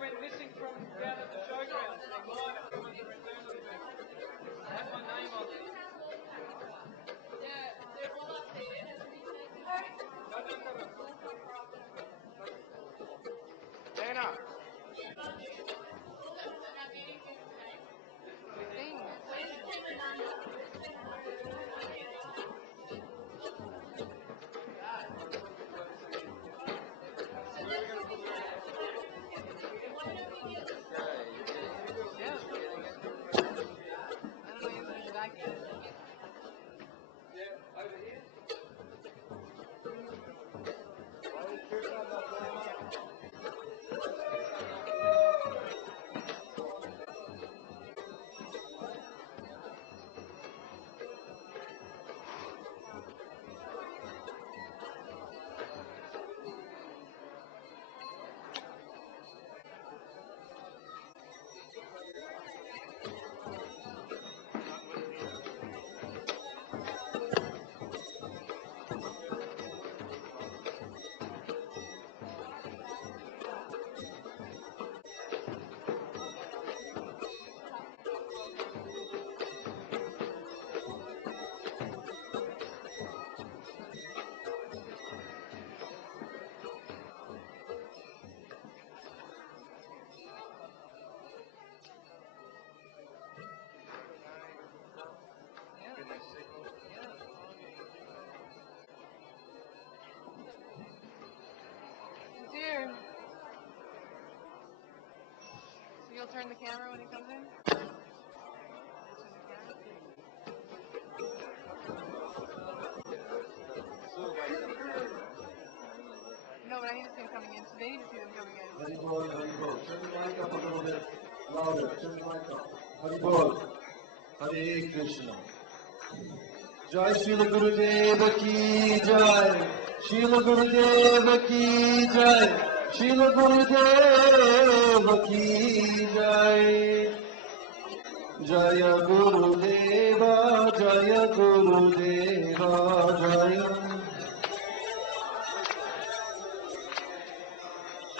went missing from down at the showground. They might have come as a return to me. I had my name on it. Yeah, they're all up there. Dana. Here. So you'll turn the camera when he comes in? No, but I need to see him coming in. So they need to see them coming in. Hari Bol, Hari Bol. Turn the mic up a little bit louder. Turn the mic up. Hari Bol. Hare Krishna. Jai Srila Gurudeva ki jai. Srila Gurudeva ki jai. Srila Gurudeva ki jai. Jaya Gurudeva, Jaya Gurudeva, Jaya.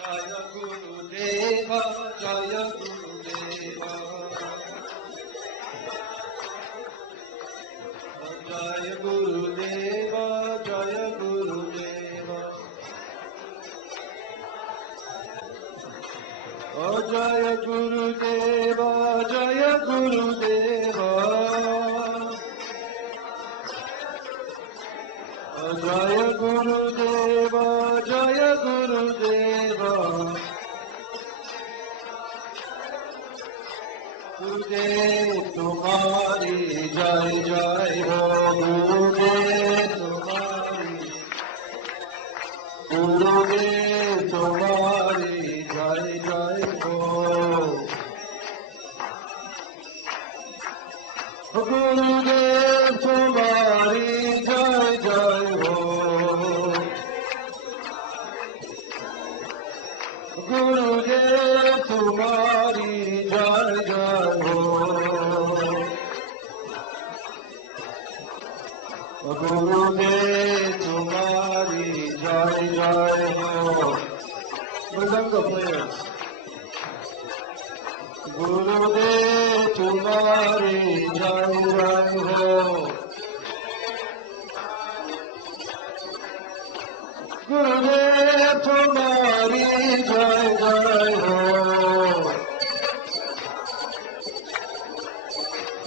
Jaya Gurudeva, Jaya Gurudeva. Jaya Gurudeva, Jaya Gurudeva. Oh Jaya Gurudeva, Jaya Gurudeva. Oh Jaya Gurudeva, Jaya Gurudeva. Gurudev tumhari jai jai ho, Gurudev tumhari, Gurudev tumhari jai jai ho, Gurudev tumhari jai jai ho, Gurudev tumhari jai jai ho. Gurudev tumhari jai jai ho. Mridanga players. Gurudev tumhari jai jai ho. Gurudev tumhari jai jai ho.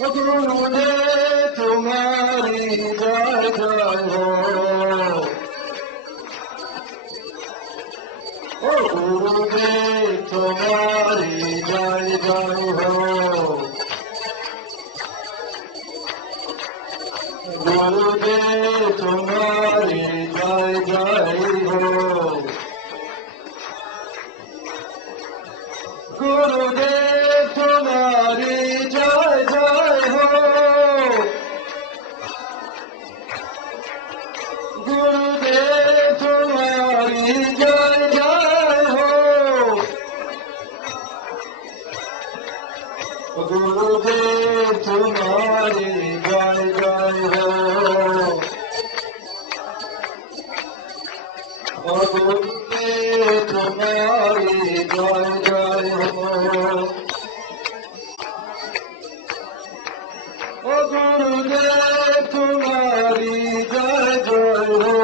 Gurudev tumhari jai jai ho. Oh Gurudev tumhari jai jai ho. Gurudev tumhari jai jai ho. Gurudev tumhari jai jai ho. Gurudev tumhari jai jai ho. Gurudev tumhari jai jai ho. Gurudev tumhari jai jai ओ गुरुदेव तुम्हारी जय जय हो,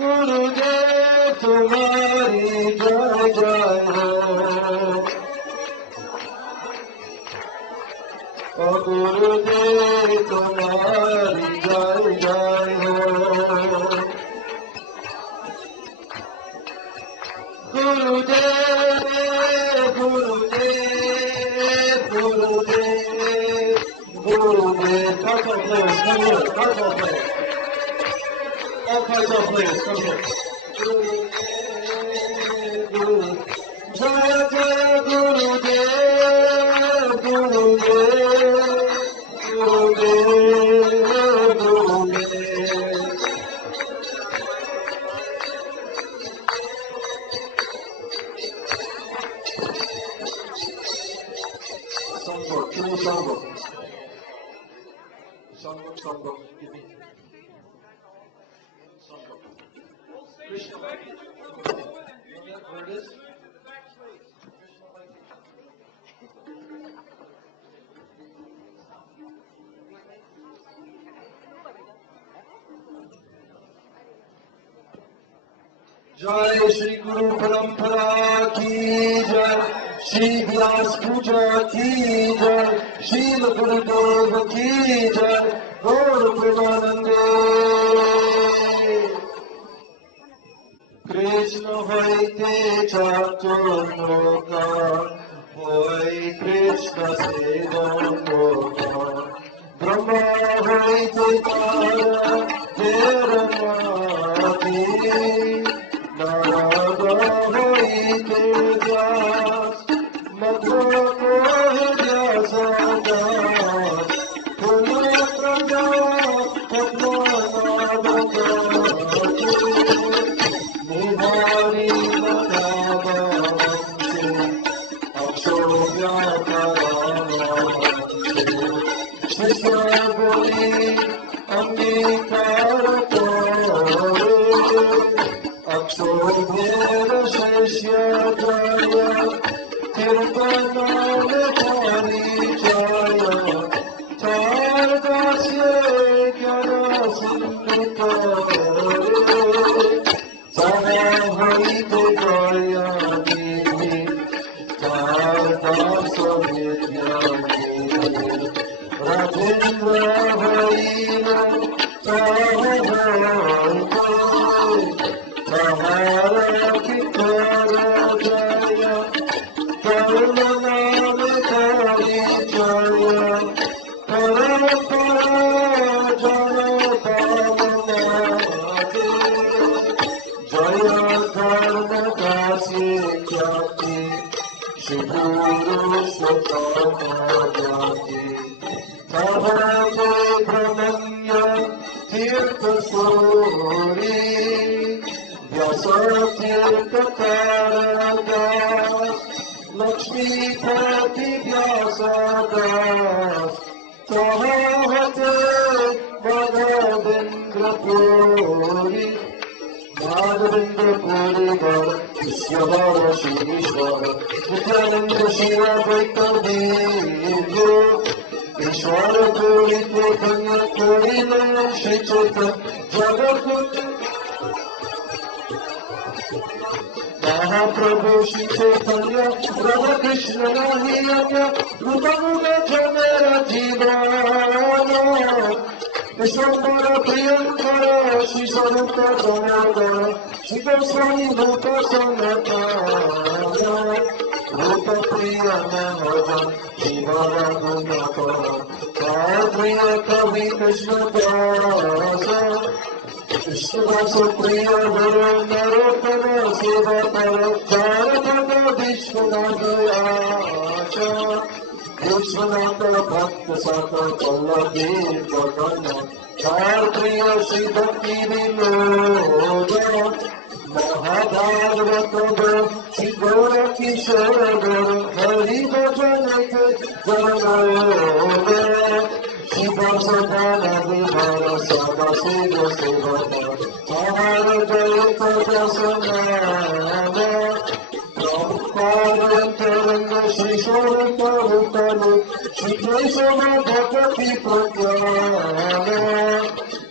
गुरुदेव तुम्हारी जय जय हो, ओ गुरुदेव तुम्हारी जय जय हो, गुरुदेव गुरुदेव गुरुदेव गुरुदेव. Come on, please, come here, come on, please. All kinds of please, come here. Gurudev, Jaya Jaya Gurudev, Gurudev, Gurudev, Gurudev. Songbook, give me songbook. Songbook, songbook, give me. Songbook. Krishna, where it is? जय श्री गुरु परंपरा की जय, श्री व्यास पूजा की जय, श्रील गुरुदेव की जय, गौर प्रेमानंदे. कृष्ण হইতে চতুর্লোকার, হই কৃষ্ণ সেবক, ব্রহ্ম হইতে তারা নারদ হইতে ব্যাস, মধ্য কহে ব্যাসদাস, পুণ্য প্রজা পদ্মনাভকে নিহারি মনাবন্তে, অক্ষোভ্যাকারাবন্তে, শিষ্য বলি অঙ্গীকার করে, অক্ষোভ্যের শিষ্য জয়, কীর্তনাল পরিচয়, তার কাছে জ্ঞান সিন্ধু করে, তাহা হইতে দয়ানিধি, তার দর্শনে জ্ঞানী, রাজেন্দ্র হইল তাহারা কি কর জয়, করুণ নাম পরিচয়, পরম্পরা জন পাবনাদে, জয় ধর্ম দাসী খ্যাতি, সুগুরু সতী, তাহাকে ভ্রমণ্য তীর্থ সূরি, व्यास तीर्थकारदास, लक्ष्मीपति व्यासदास, सहते माधवेन्द्रपुरी, माधवेन्द्रपुरी वर ईश्वर श्रीश्वर, नित्यानंद शिव वैतदेव, ईश्वर पुरी प्रधन करिल श्री चैतन्य जगत, महाप्रभु श्री चैतन्य राधा कृष्ण नहीं अन्य, रूपमुग मेरा जीवन, विश्वम्बर प्रियंकर श्री स्वरूप दमोदर, श्री गोस्वामी रूप सनातन, रूप प्रिय महजन जीवन गुणकर, प्रिय कवि कृष्ण दास, कृष्णदास प्रिय गुरु नरोत्तम सेवा कर, चारपद विश्वनाथ आच, विश्वनाथ भक्त सत पल्लवी गगन, चार प्रिय श्री भक्ति विनोद, महाभागवत श्री गौर किशोर, हरि भजन जन शिव सदान विहार सदा शिव सेवक, चार जय प्रसन्न पादयन्तरङ्ग श्रीशोरतरुतनु श्रीकेशव भगवति प्रज्ञान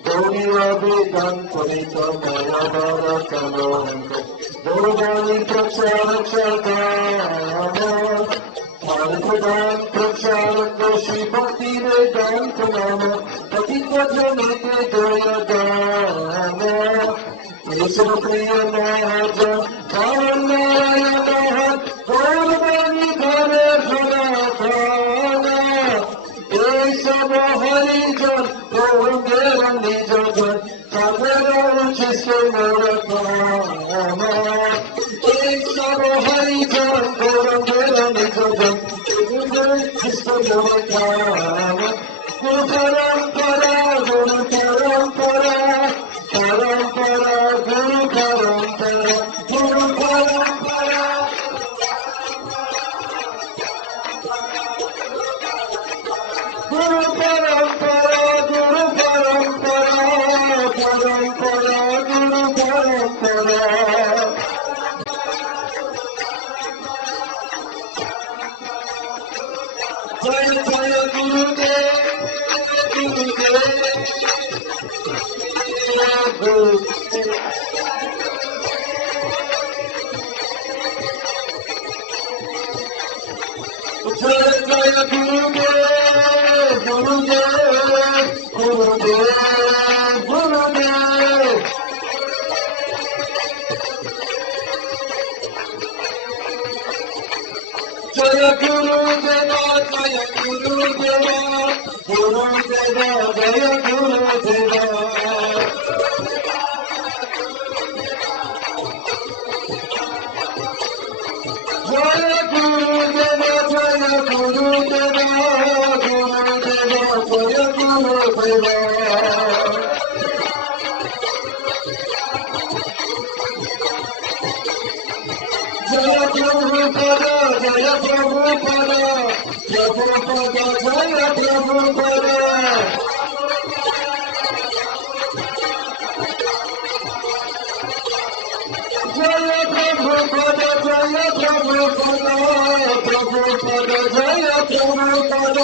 गौरीवेदान्तरितमयवरतलोक गौराणि प्रक्षारक्षकाम भारतदान प्रक्षारक श्री भक्ति वेदांत नाम पतितजनिते दोयदान ईश्वर प्रिय नाथ नारायण गौरवाणी धरे सनातन सब हरिजन गौरव निज जन सागर उचित मोर काम सब हरिजन गौरव निज जन उचित मोर काम गुरु परंपरा गुरु परंपरा परंपरा गुरु परंपरा गुरु परंपरा गुरु परंपरा गुरु परंपरा परंपरा गुरु परंपरा जय जय गुरुदेव गुरुदेव जय जय गुरुदेव गुरुदेव गुरुदेव गुरुदेव जय गुरुदेवा जय गुरुदेवा गुरुदेवा जय गुरुदेवा जय गुरुदेवा जय गुरुदेवा गुरुदेवा जय गुरुदेवा जय प्रभुपद जय प्रभुपद प्रभुपद जय प्रभुपद जय प्रभुपद जय प्रभुपद प्रभुपद जय प्रभुपद जय जय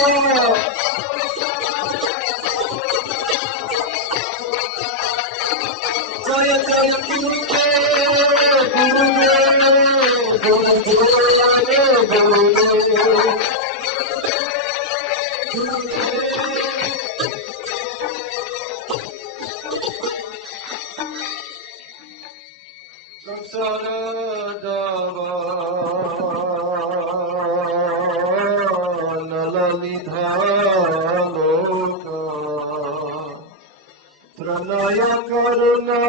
प्रणय करुणा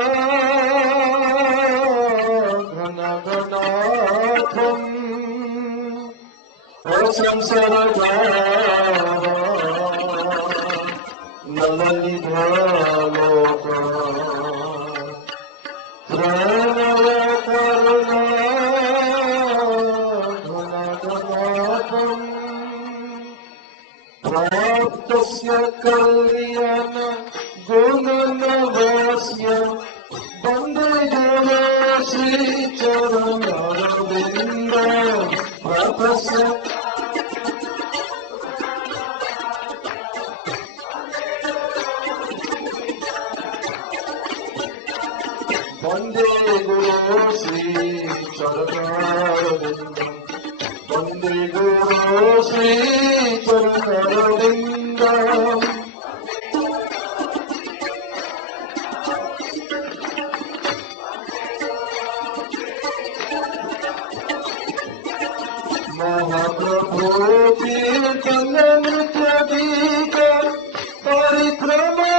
घन घनाथम् असंसरगा नलनिधालोक प्रणय करुणा घन घनाथम् प्राप्तस्य कल्याण गुणनवास्य वन्दे गुरो श्रीचरणरविन्द प्रभस्य वन्दे गुरो श्रीचरणरविन्द वन्दे गुरो श्रीचरणरविन्द महाप्रभु कीर्तन नृत्यगीत परिक्रमा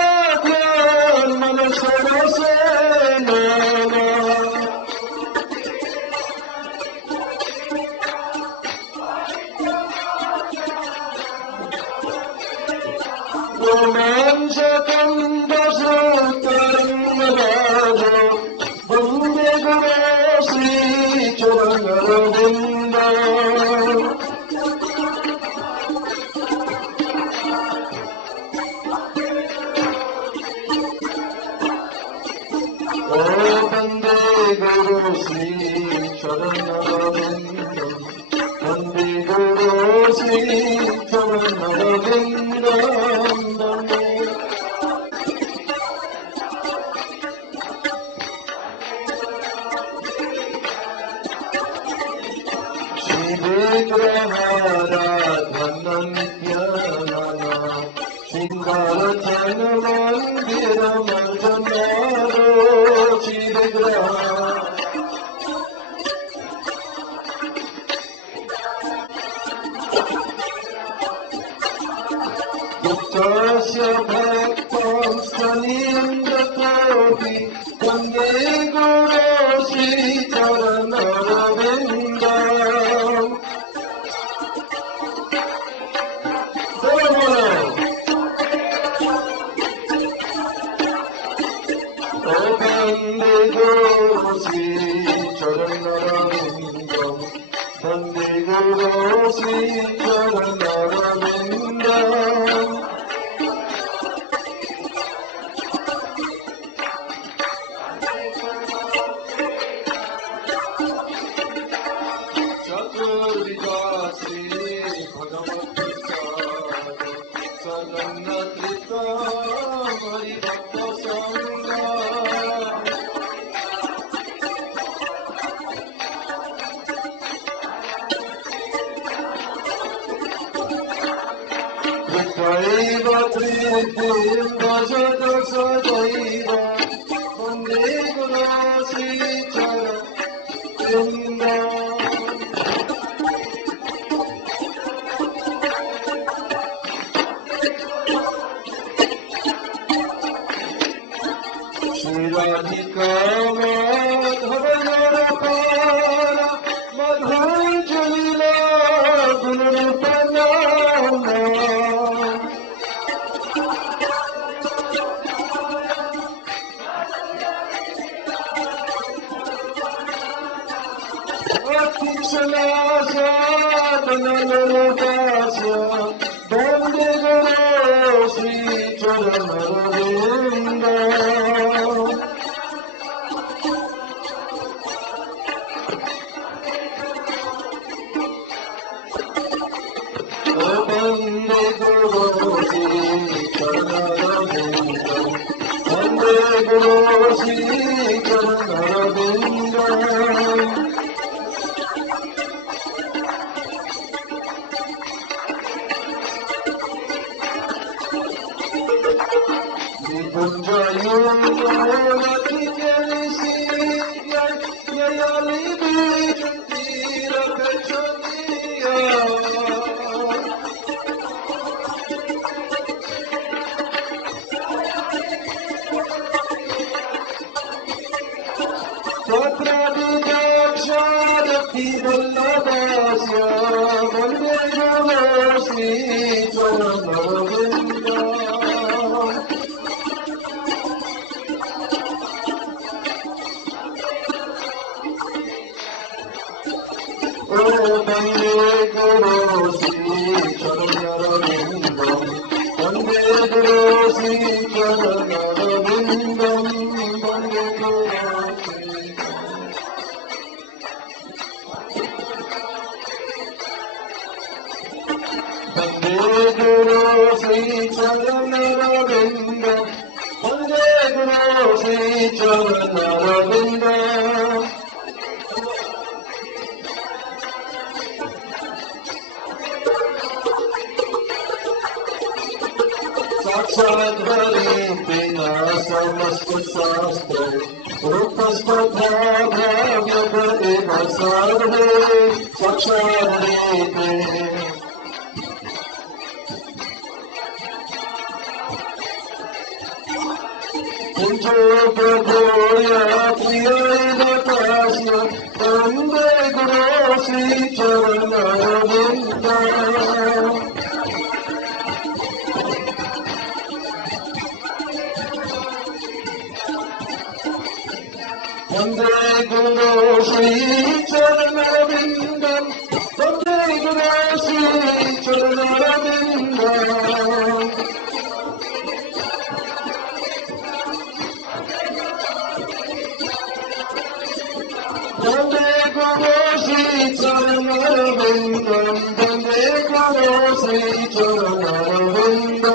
मन सरसेन रोमांचकं दशरथं वन्दे गुरो श्रीचरणरविन्द वन्दे गुरो श्रीचरणरविन्द Guru Sri Charanarvindam Vigraharadhanam Nityanana Singharachan Mandiram Arjanaro Vigraha Tasya Bhaktam Stanindakoti Vande Guru Sri Charanarvindam Vande Guru Sri Charanarvindam Vande Guru Sri Charanarvindam Chaturvidasi Bhagavati Sadannatrita Haribhakta Sangha Vikraiva Tritim Bhajata Sadaiva Vande Guru Sri Charanarvindam Radhika Madhavanarapara Madhurjalila Gunarupanama Atikshalasa Dhananarudasya Vande Guru Sri Charanarvindam Vande Guru Sri Charanarvindam Vande Guru Sri Charanarvindam Kunjayunati Janisi Yayali Bijantira Pechaniya Tatravidakshadati Vallabhasya Vande Guru Sri Charanarvindam Vande Guru Sri Charanarvindam Vande Guru Sri Charanarvindam Vande Guru Sri Vande Guru Sri Charanarvindam Vande Guru Sri Charanarvindam Sakshat Haripena Samasta Sastre Rupastha Bhavya Eva Sarve Sakshat Haripena Kunjopagoya Priyavatasya Vande Guru Sri Charanarvindam Vande Guru Sri Charanarvindam Vande Guru Sri Charanarvindam Vande Guru Sri Charanarvindam Sri Charanaravinda.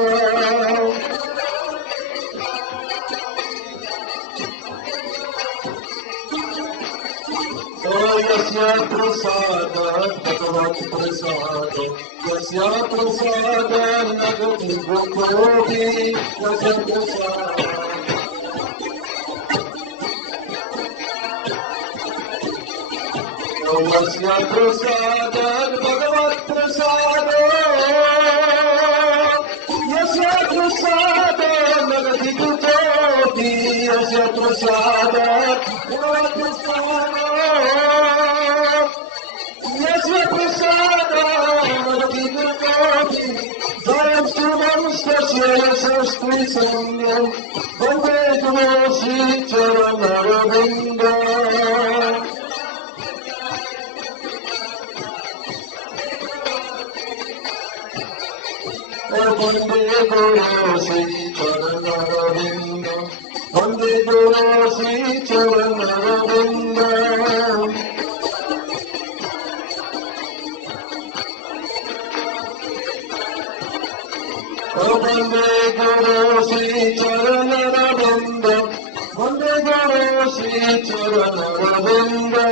Yasya prasada bhagavat prasada, yasya prasada nagati bhukohi, yasya prasada. Yasya prasada bhagavat prasada, yasya prasada nagati bhukohi, yasya prasada bhagavat prasada. Yasya prasada Madhivakati Jayam Srivam Stasya Sastri Sangam Vande Guru Sri Charanaravinda. Vande Guru Sri Charanaravinda. Vande Guru Sri Charanaravinda. Vande Guru Sri Charanaravinda. Vande Guru Sri Charanaravinda.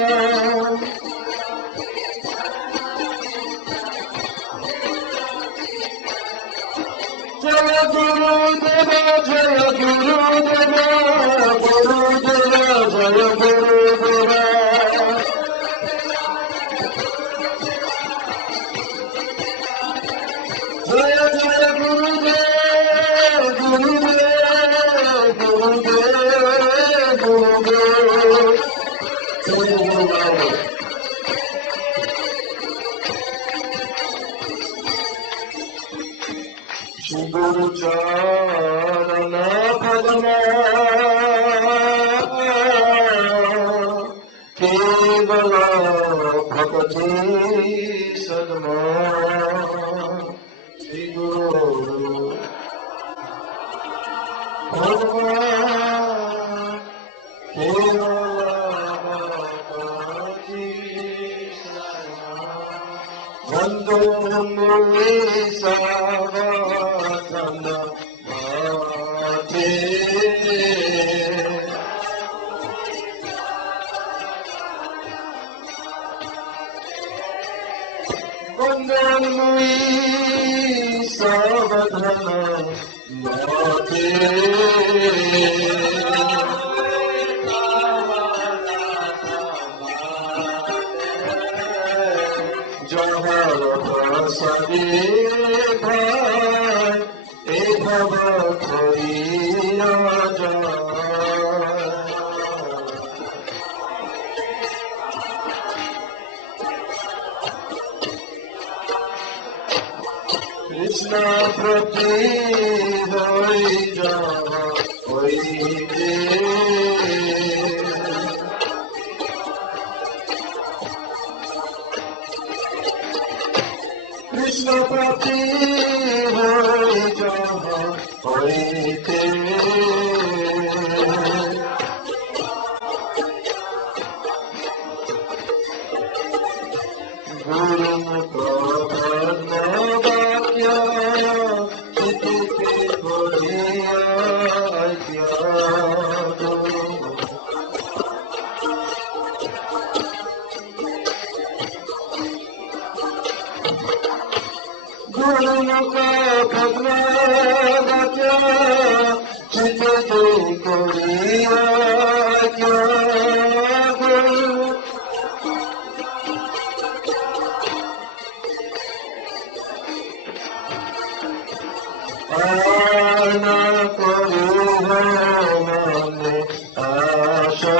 Jaya Guru Deva, Jaya Guru Deva, Guru Deva, Jaya Guru Deva. Jaya Jaya Guru Deva, Guru Deva, Guru Deva, Guru Deva. Guru Charana Padma Kevala Bhakati Sadma Shri Guru Bhagavan Kevala Bhakati Sadma Vando Murli Savatana Mate Vando Murli Savatana Mate Sadi bhai, e bhava khoriya jai. Krishna prati hoi jaha hoi de. Krishna Pati Hoi Jaha Hoi Te Guru Prabhana Vakya Chiti Te Koriya Aitya Guru Mukha Bhagavata Chitta Te Koriya Kya Guru Ana Kuru Mane Asha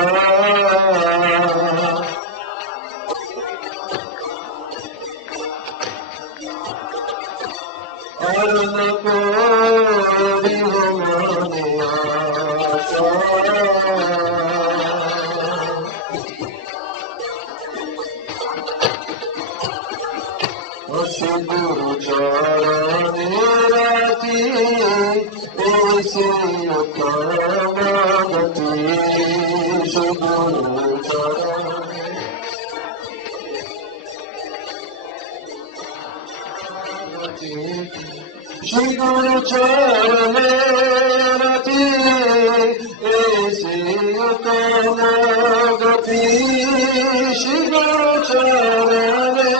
Arna Kori Mane Asha Guru Charani Rati Esi Utamagati Guru Charani Shri Guru Charanati Esi Uttama Gati Shri Guru Charanati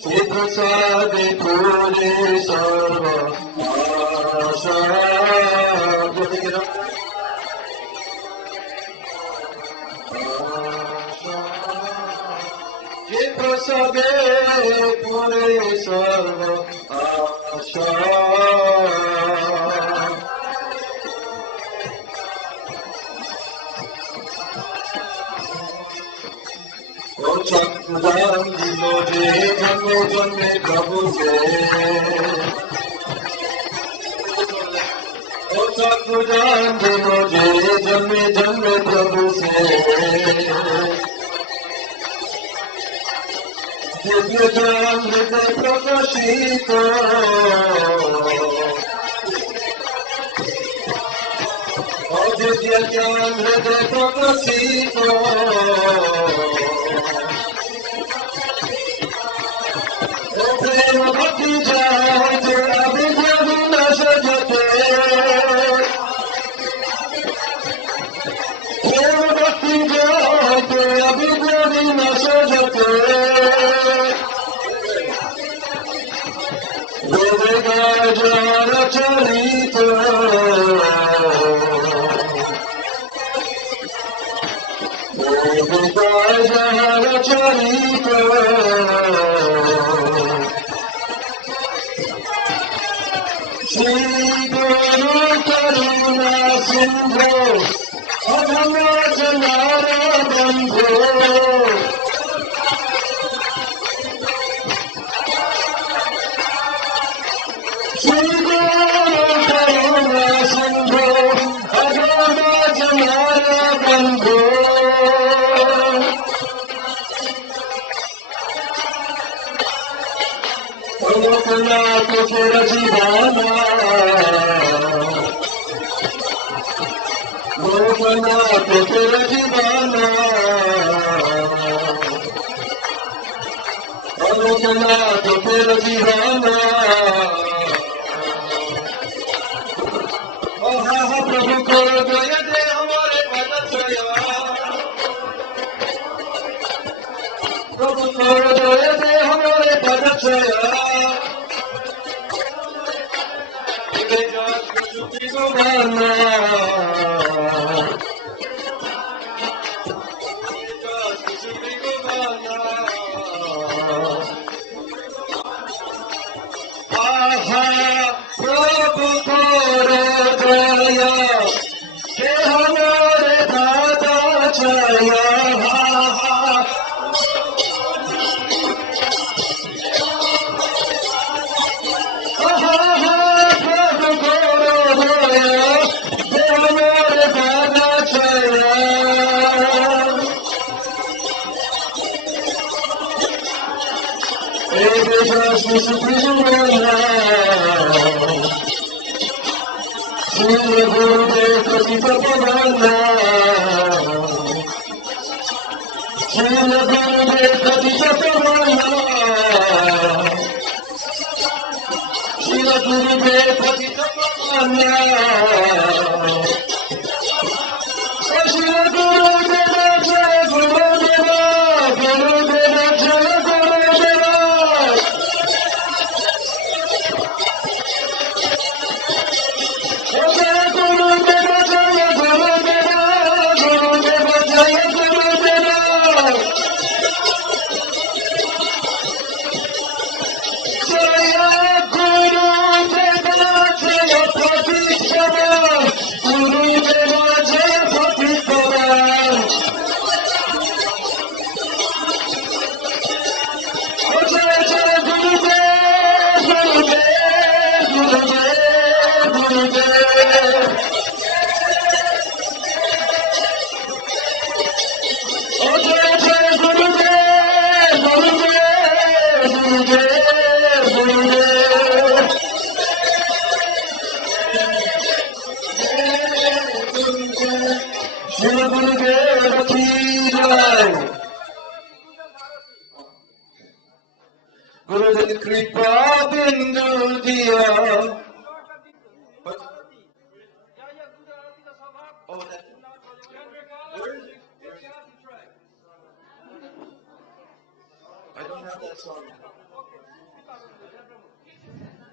Shri Prasadi Puri Sarva Asha Shri Prasadi Puri Sarva Asha Chakram dilo je janme janme Prabhu se O Chakram dilo je janme janme Prabhu se Divya jam hriday prakashito O divya jam hriday prakashito Bhakti jayate abhidyadi nasajate Bhakti jayate abhidyadi nasajate Vedagajara charita Vedagajara charita Shri Guru Karuna Sindhu Adhama Janara Bandhu Shri Guru Karuna Sindhu Adhama Janara Bandhu Loknath Tera Jivana Loknath Tera Jivana Loknath Tera Jivana Oh ha ha Prabhu karo daya de hamare pad chaya Prabhu karo daya de hamare pad chaya Shri Gopala Shri Gopala Aha Prabhu karo daya ke hamare dada chaya Shri Gurudev Patita Pavana Shri Gurudev Patita Pavana Shri Gurudev Patita Pavana Shri Gurudev Jaya Gurudeva Gurudeva Jaya Gurudeva Shri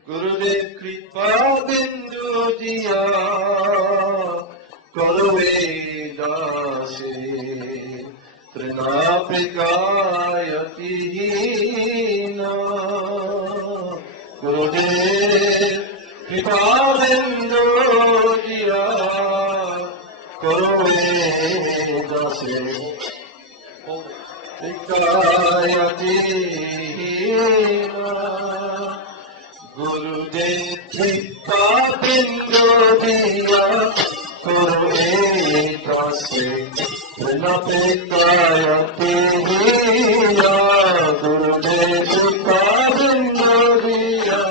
गुरुदेव कृपा बिंदु दिया करो दासे प्रणापिकायति हीना गुरुदेव कृपा बिंदु दिया करो दासे प्रणापिकायति हीना गुरुदेव कृपा बिंदु दिया करो दासे प्रणापिकायति हीना गुरुदेव कृपा बिंदु दिया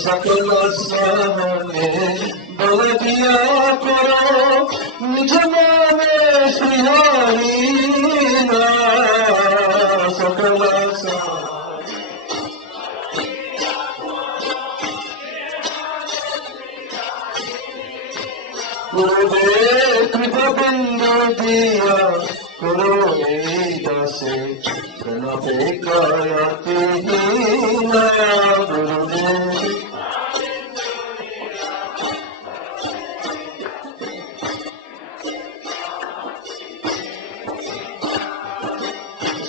सकल सहने बल दिया करो निज नामे श्रीहरिना सकल गुरुदेव कृपा बिंदु दिया करो दासे प्रणापिकायति हीना गुरुदेव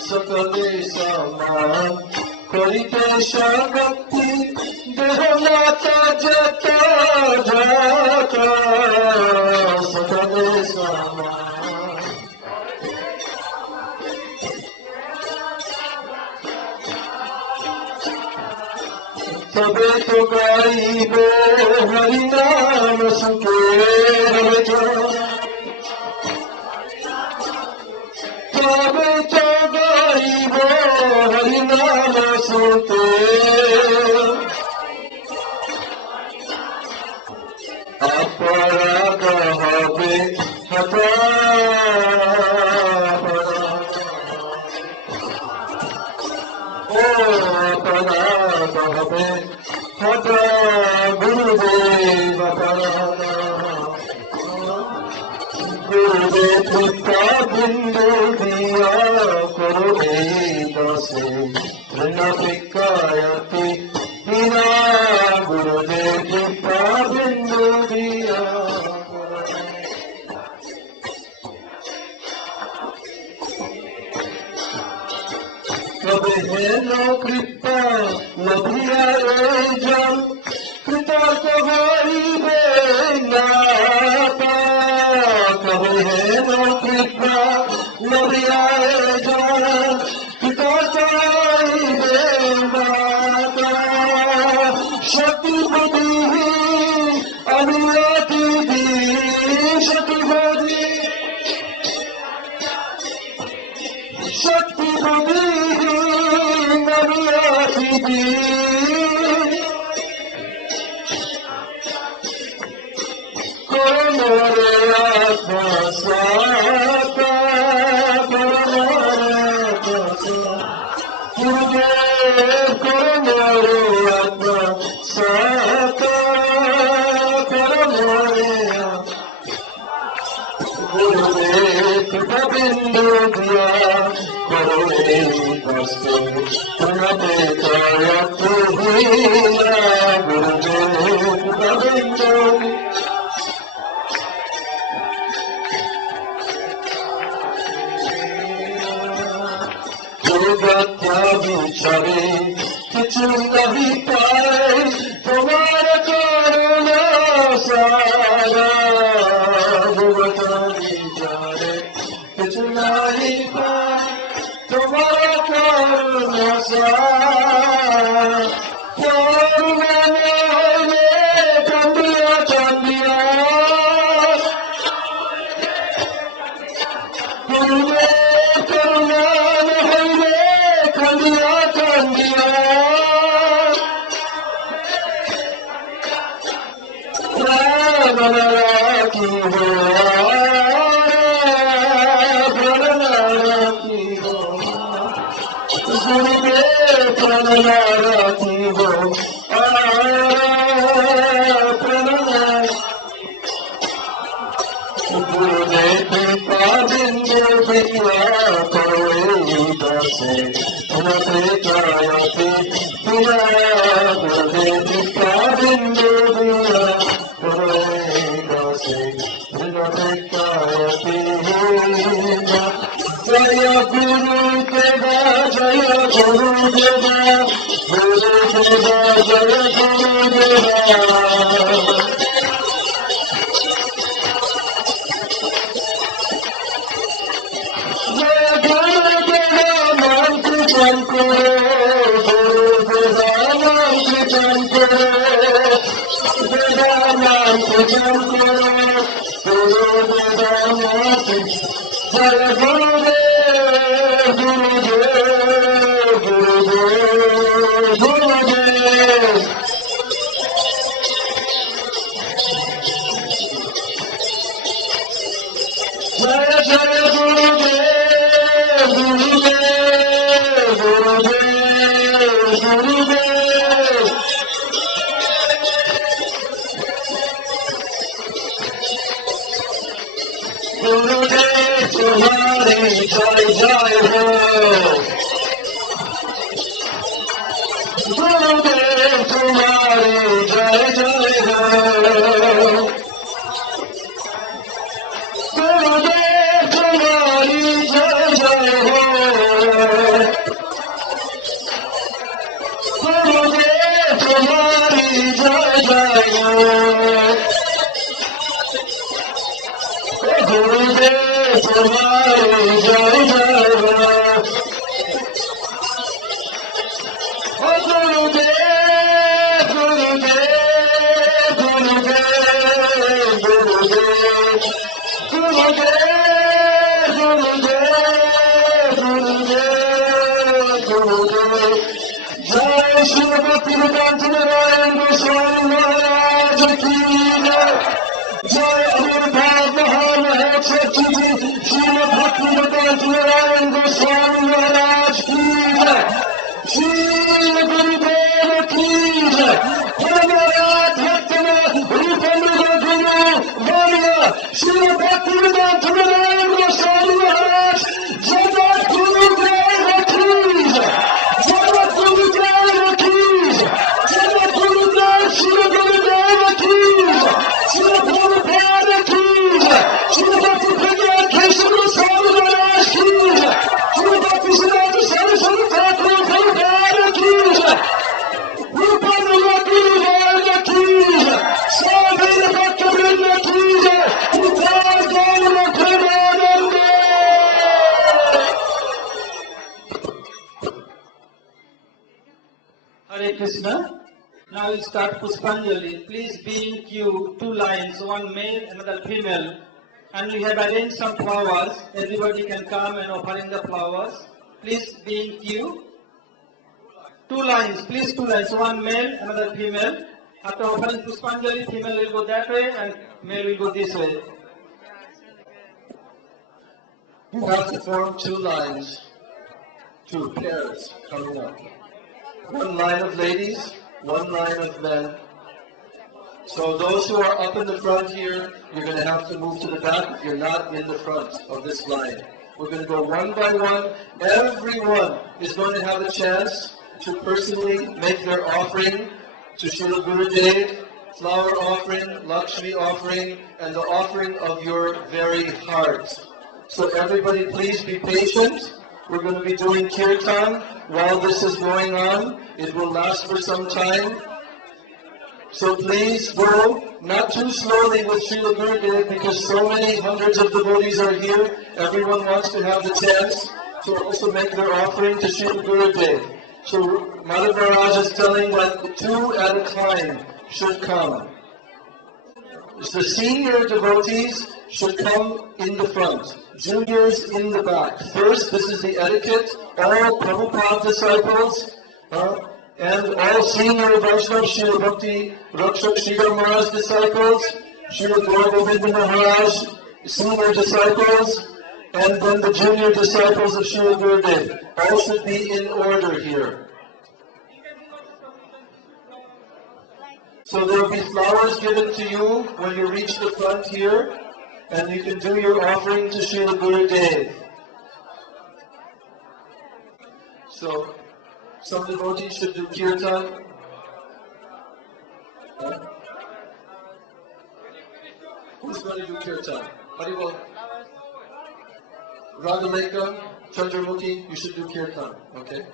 सकले समान करिते शक्ति देहनाता जता जाता सकले समान तबे तो गाइबो हरि नाम सुखे तबे तो गाइबो हरि नाम सुखे अपराध हबे हता अपराध हबे हता गुरुदेव गुरुदेव कृपा बिंदु दिया करो दासे प्रणापिकायति हीना गुरुदेव कृपा बिंदु दिया कभी है नो कृपा नभिया जल कृपा कहाई नाता कभी है नो कृपा नभिया जल कृपा कहाई नाता शक्ति बुद्धि अनुरागी दी शक्ति बुद्धि शक्ति बुद्धि अनुरागी दी करो मोरे आत्मा साता करो मोरे आत्मा गुरुदेव करो मोरे आत्मा साता करो मोरे गुरुदेव कृपा बिंदु दिया करो दासे प्रणापिकायति हीना गुरुदेव कृपा बिंदु विचारे किछु नहीं पाए तुम्हारा करुणा सारा विचारे किछु नहीं पाए तुम्हारा करुणा सारा करुणा ने चंदिया चंदिया करुणा चंदिया चंदिया की हो गुरुदेव की हो Hare Krishna. Now we'll start Puspanjali. Please be in queue, 2 lines, one male, another female. And we have arranged some flowers. Everybody can come and offering the flowers. Please be in queue. 2 lines, please 2 lines, one male, another female. After offering Puspanjali, female will go that way and male will go this way. Yeah, it's really good. You have to form 2 lines, 2 pairs coming up. 1 line of ladies, 1 line of men. So those who are up in the front here, you're going to have to move to the back if you're not in the front of this line. We're going to go one by one. Everyone is going to have a chance to personally make their offering to Srila Gurudev, flower offering, Lakshmi offering, and the offering of your very heart. So everybody please be patient. We're going to be doing kirtan while this is going on. It will last for some time. So please go not too slowly with Srila Gurudev because so many hundreds of devotees are here. Everyone wants to have the chance to also make their offering to Srila Gurudev. So Madhav Maharaj is telling that 2 at a time should come. The senior devotees should come in the front, juniors in the back. First, this is the etiquette. All Prabhupada disciples and all senior Vaishnava Srila Bhakti Rakshak Sridhar Maharaj disciples, Srila Gaura Govinda Maharaj senior disciples, and then the junior disciples of Srila Gurudev. All should be in order here. So there will be flowers given to you when you reach the front here, and you can do your offering to Srila Gurudev. So, some devotees should do kirtan. Huh? Who's going to do kirtan? Haribol. Radhaleka, Chandramukhi, you should do kirtan, okay?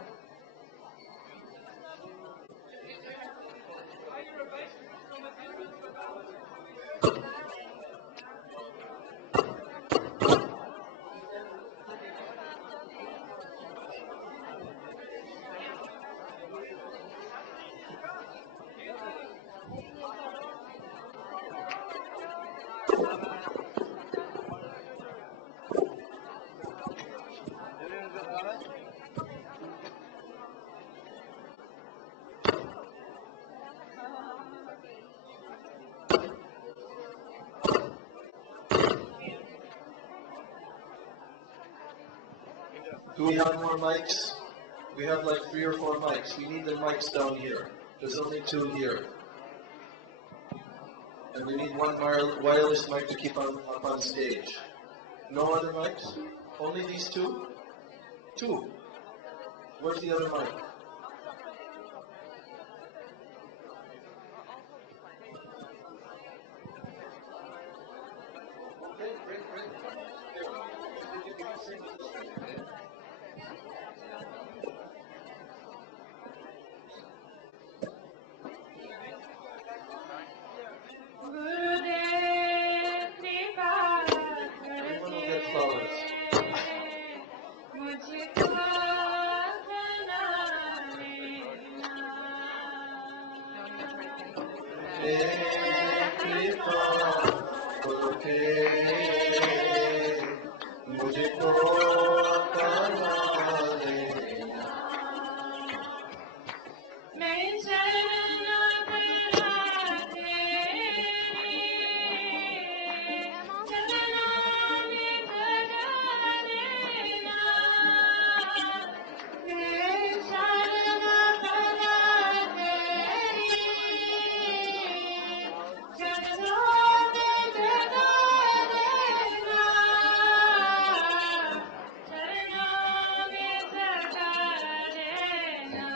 Do we have more mics? We have like 3 or 4 mics. We need the mics down here. There's only 2 here. And we need one wireless mic to keep up on stage. No other mics? Only these 2? 2. Where's the other mic? Okay, great. गुरुदेव कृपा Everyone will get flowers. मुझको बना लेना कृपा करके मुझको बना लेना। मैं चरणों तेरा तेरे चरणों में सजा देना मैं चरणों तेरा तेरे चरणों में सजा देना चरणों में सजा देना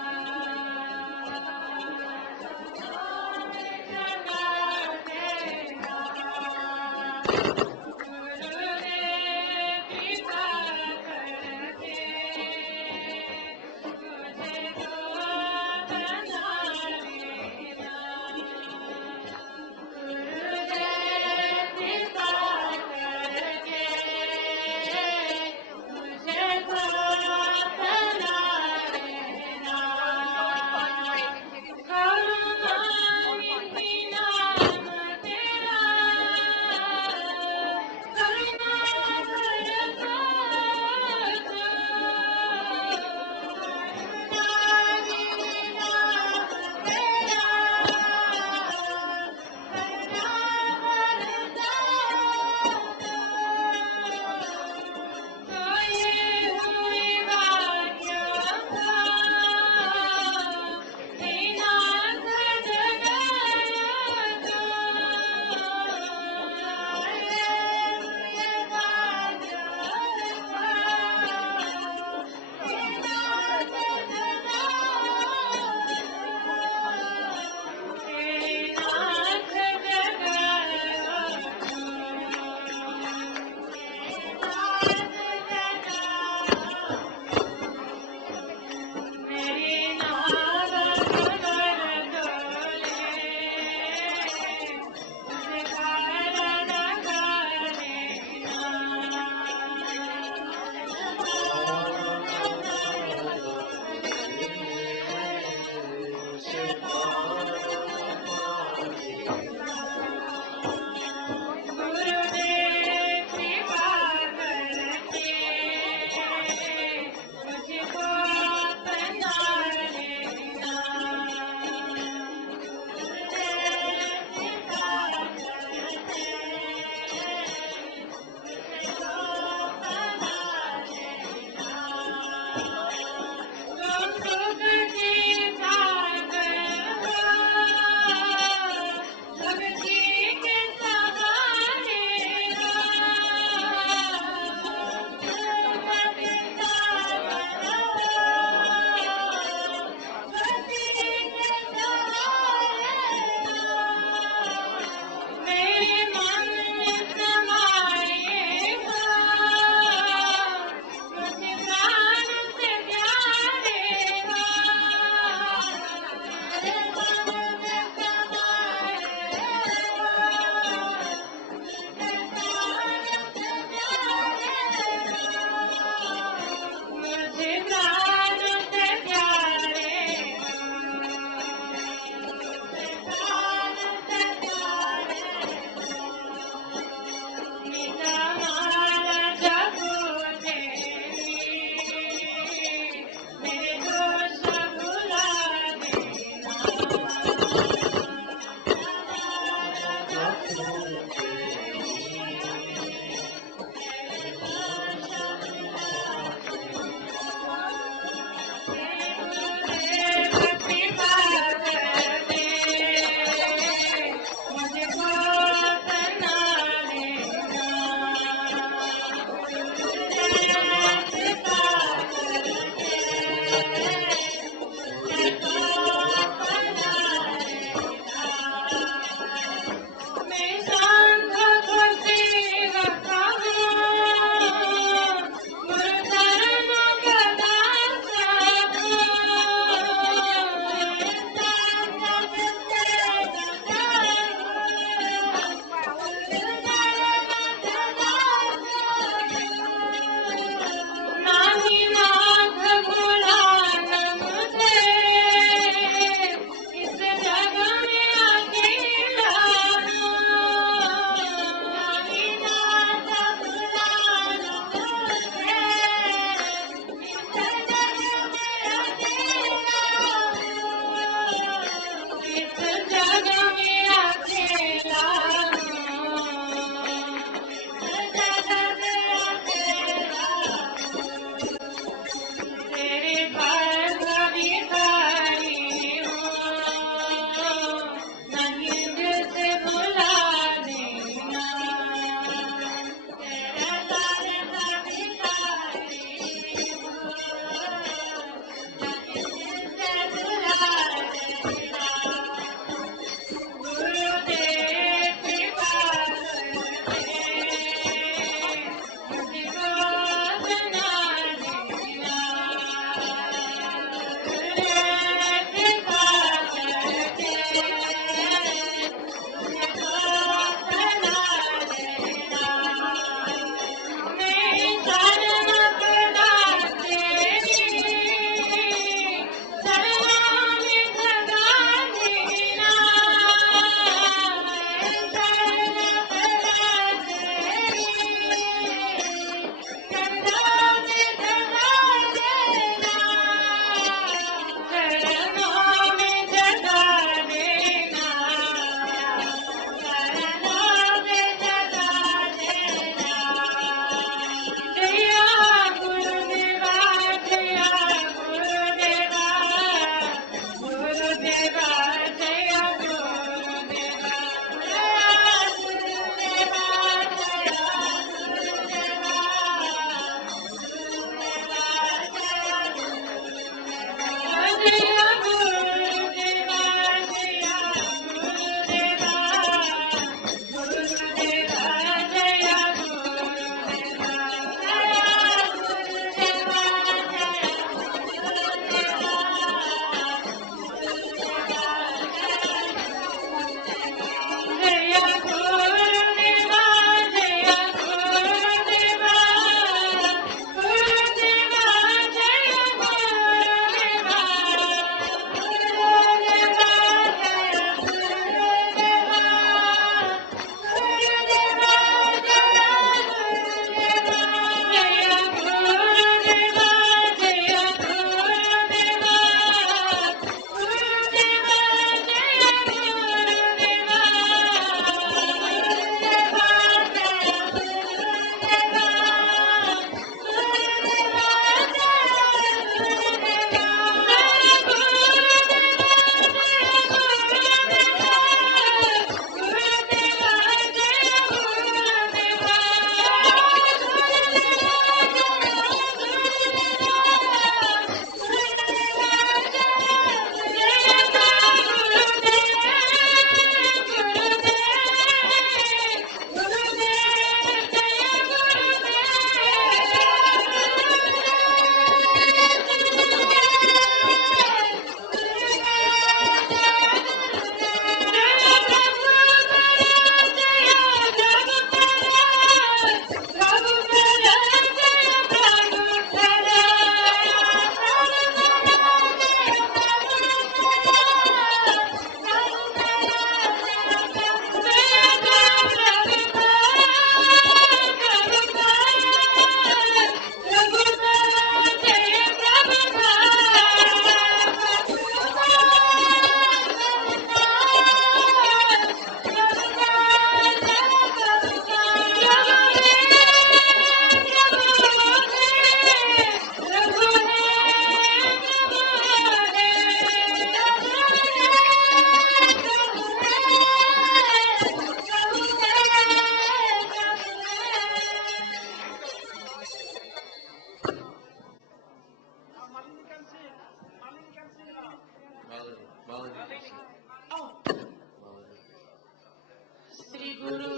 Guru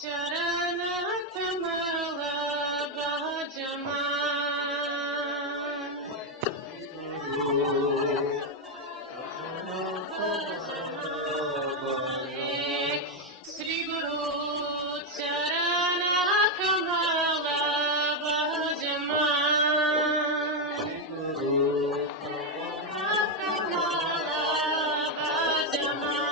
Charana Kamala Bhajaman Sri Guru Charana Kamala Bhajaman Kamala Bhajaman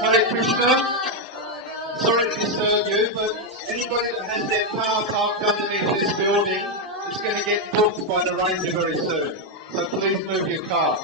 Hare Krishna. Sorry to disturb you, but anybody that has their car parked underneath this building is going to get booked by the ranger very soon. So please move your car.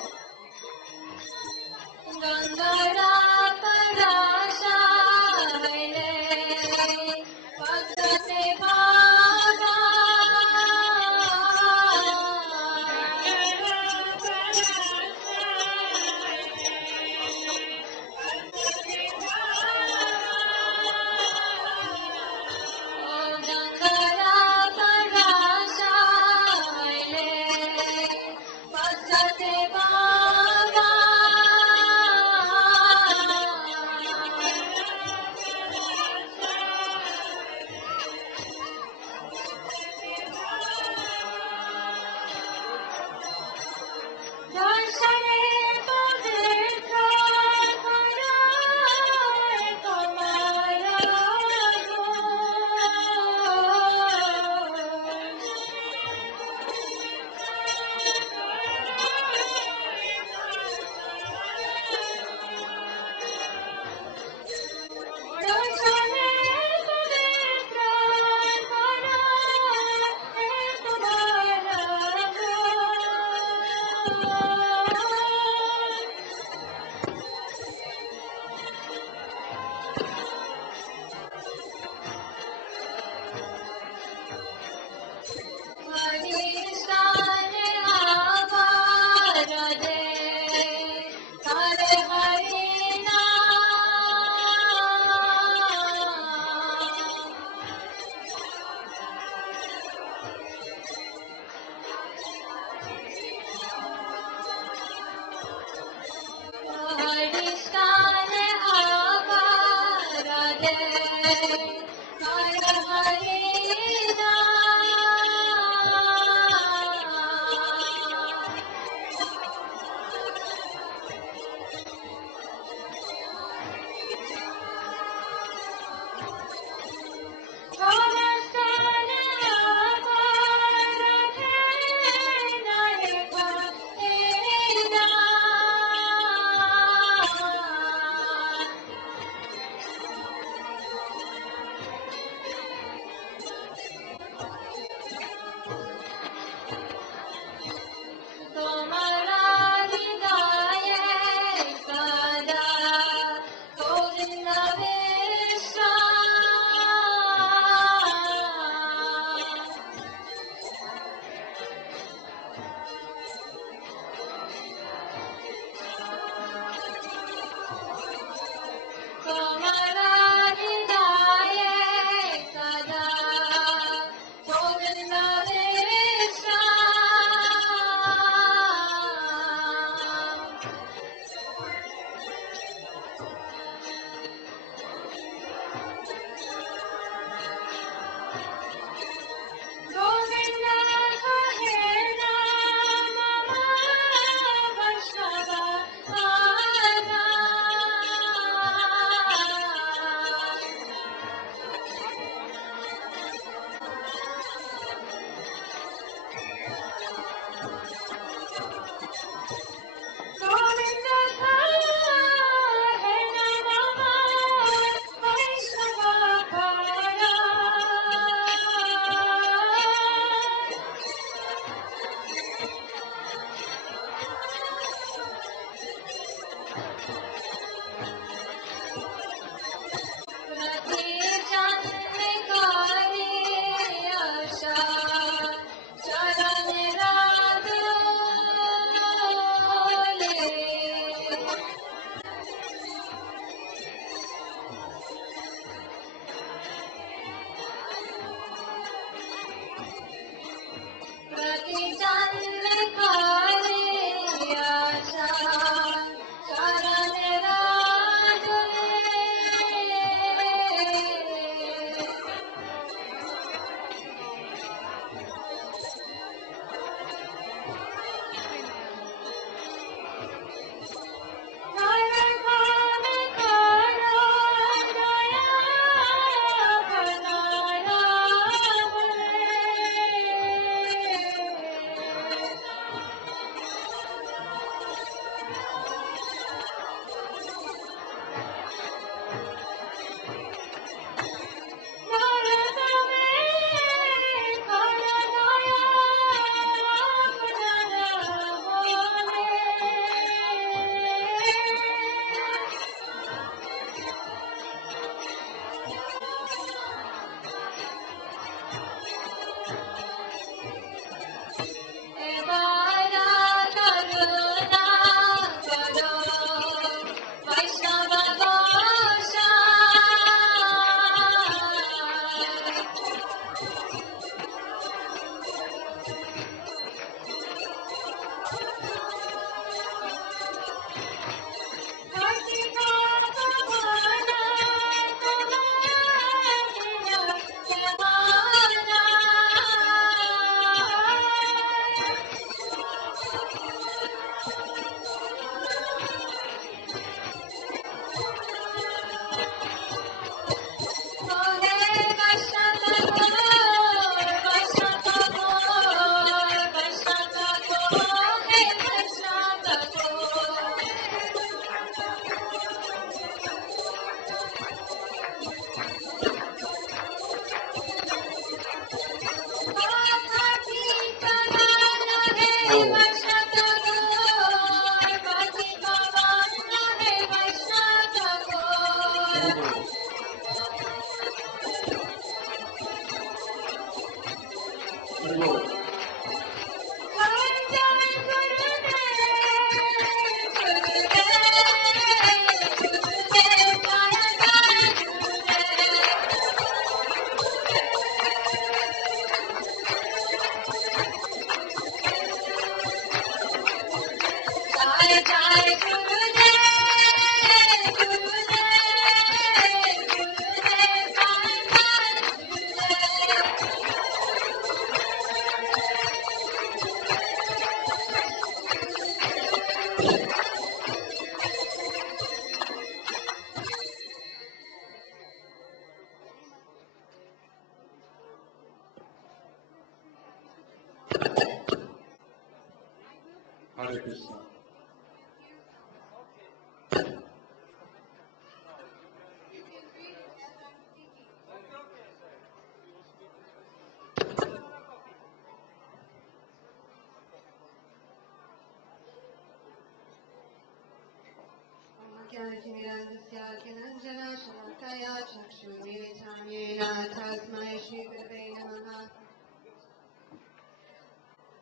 Hare Krishna.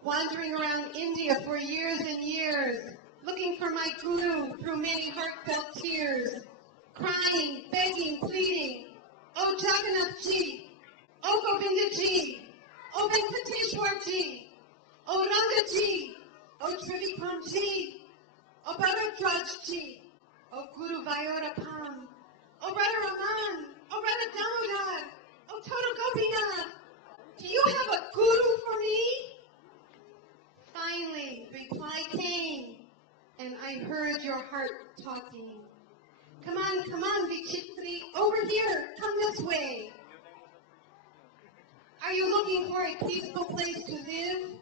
Wandering around India for years and years, looking for my guru through many heartfelt tears, crying, begging, pleading, "Oh Jagannath Ji, oh Govinda Ji, oh Venkateshwar Ji, oh Ranga Ji, oh Trivikram Ji, oh Bharadraj Ji, oh Guru Vayorapam, oh Radha Raman, oh Radha Damodar, oh Total Gopinath, do you have a guru for me?" Finally, reply came, and I heard your heart talking. Come on, Vichitri, over here, come this way. Are you looking for a peaceful place to live?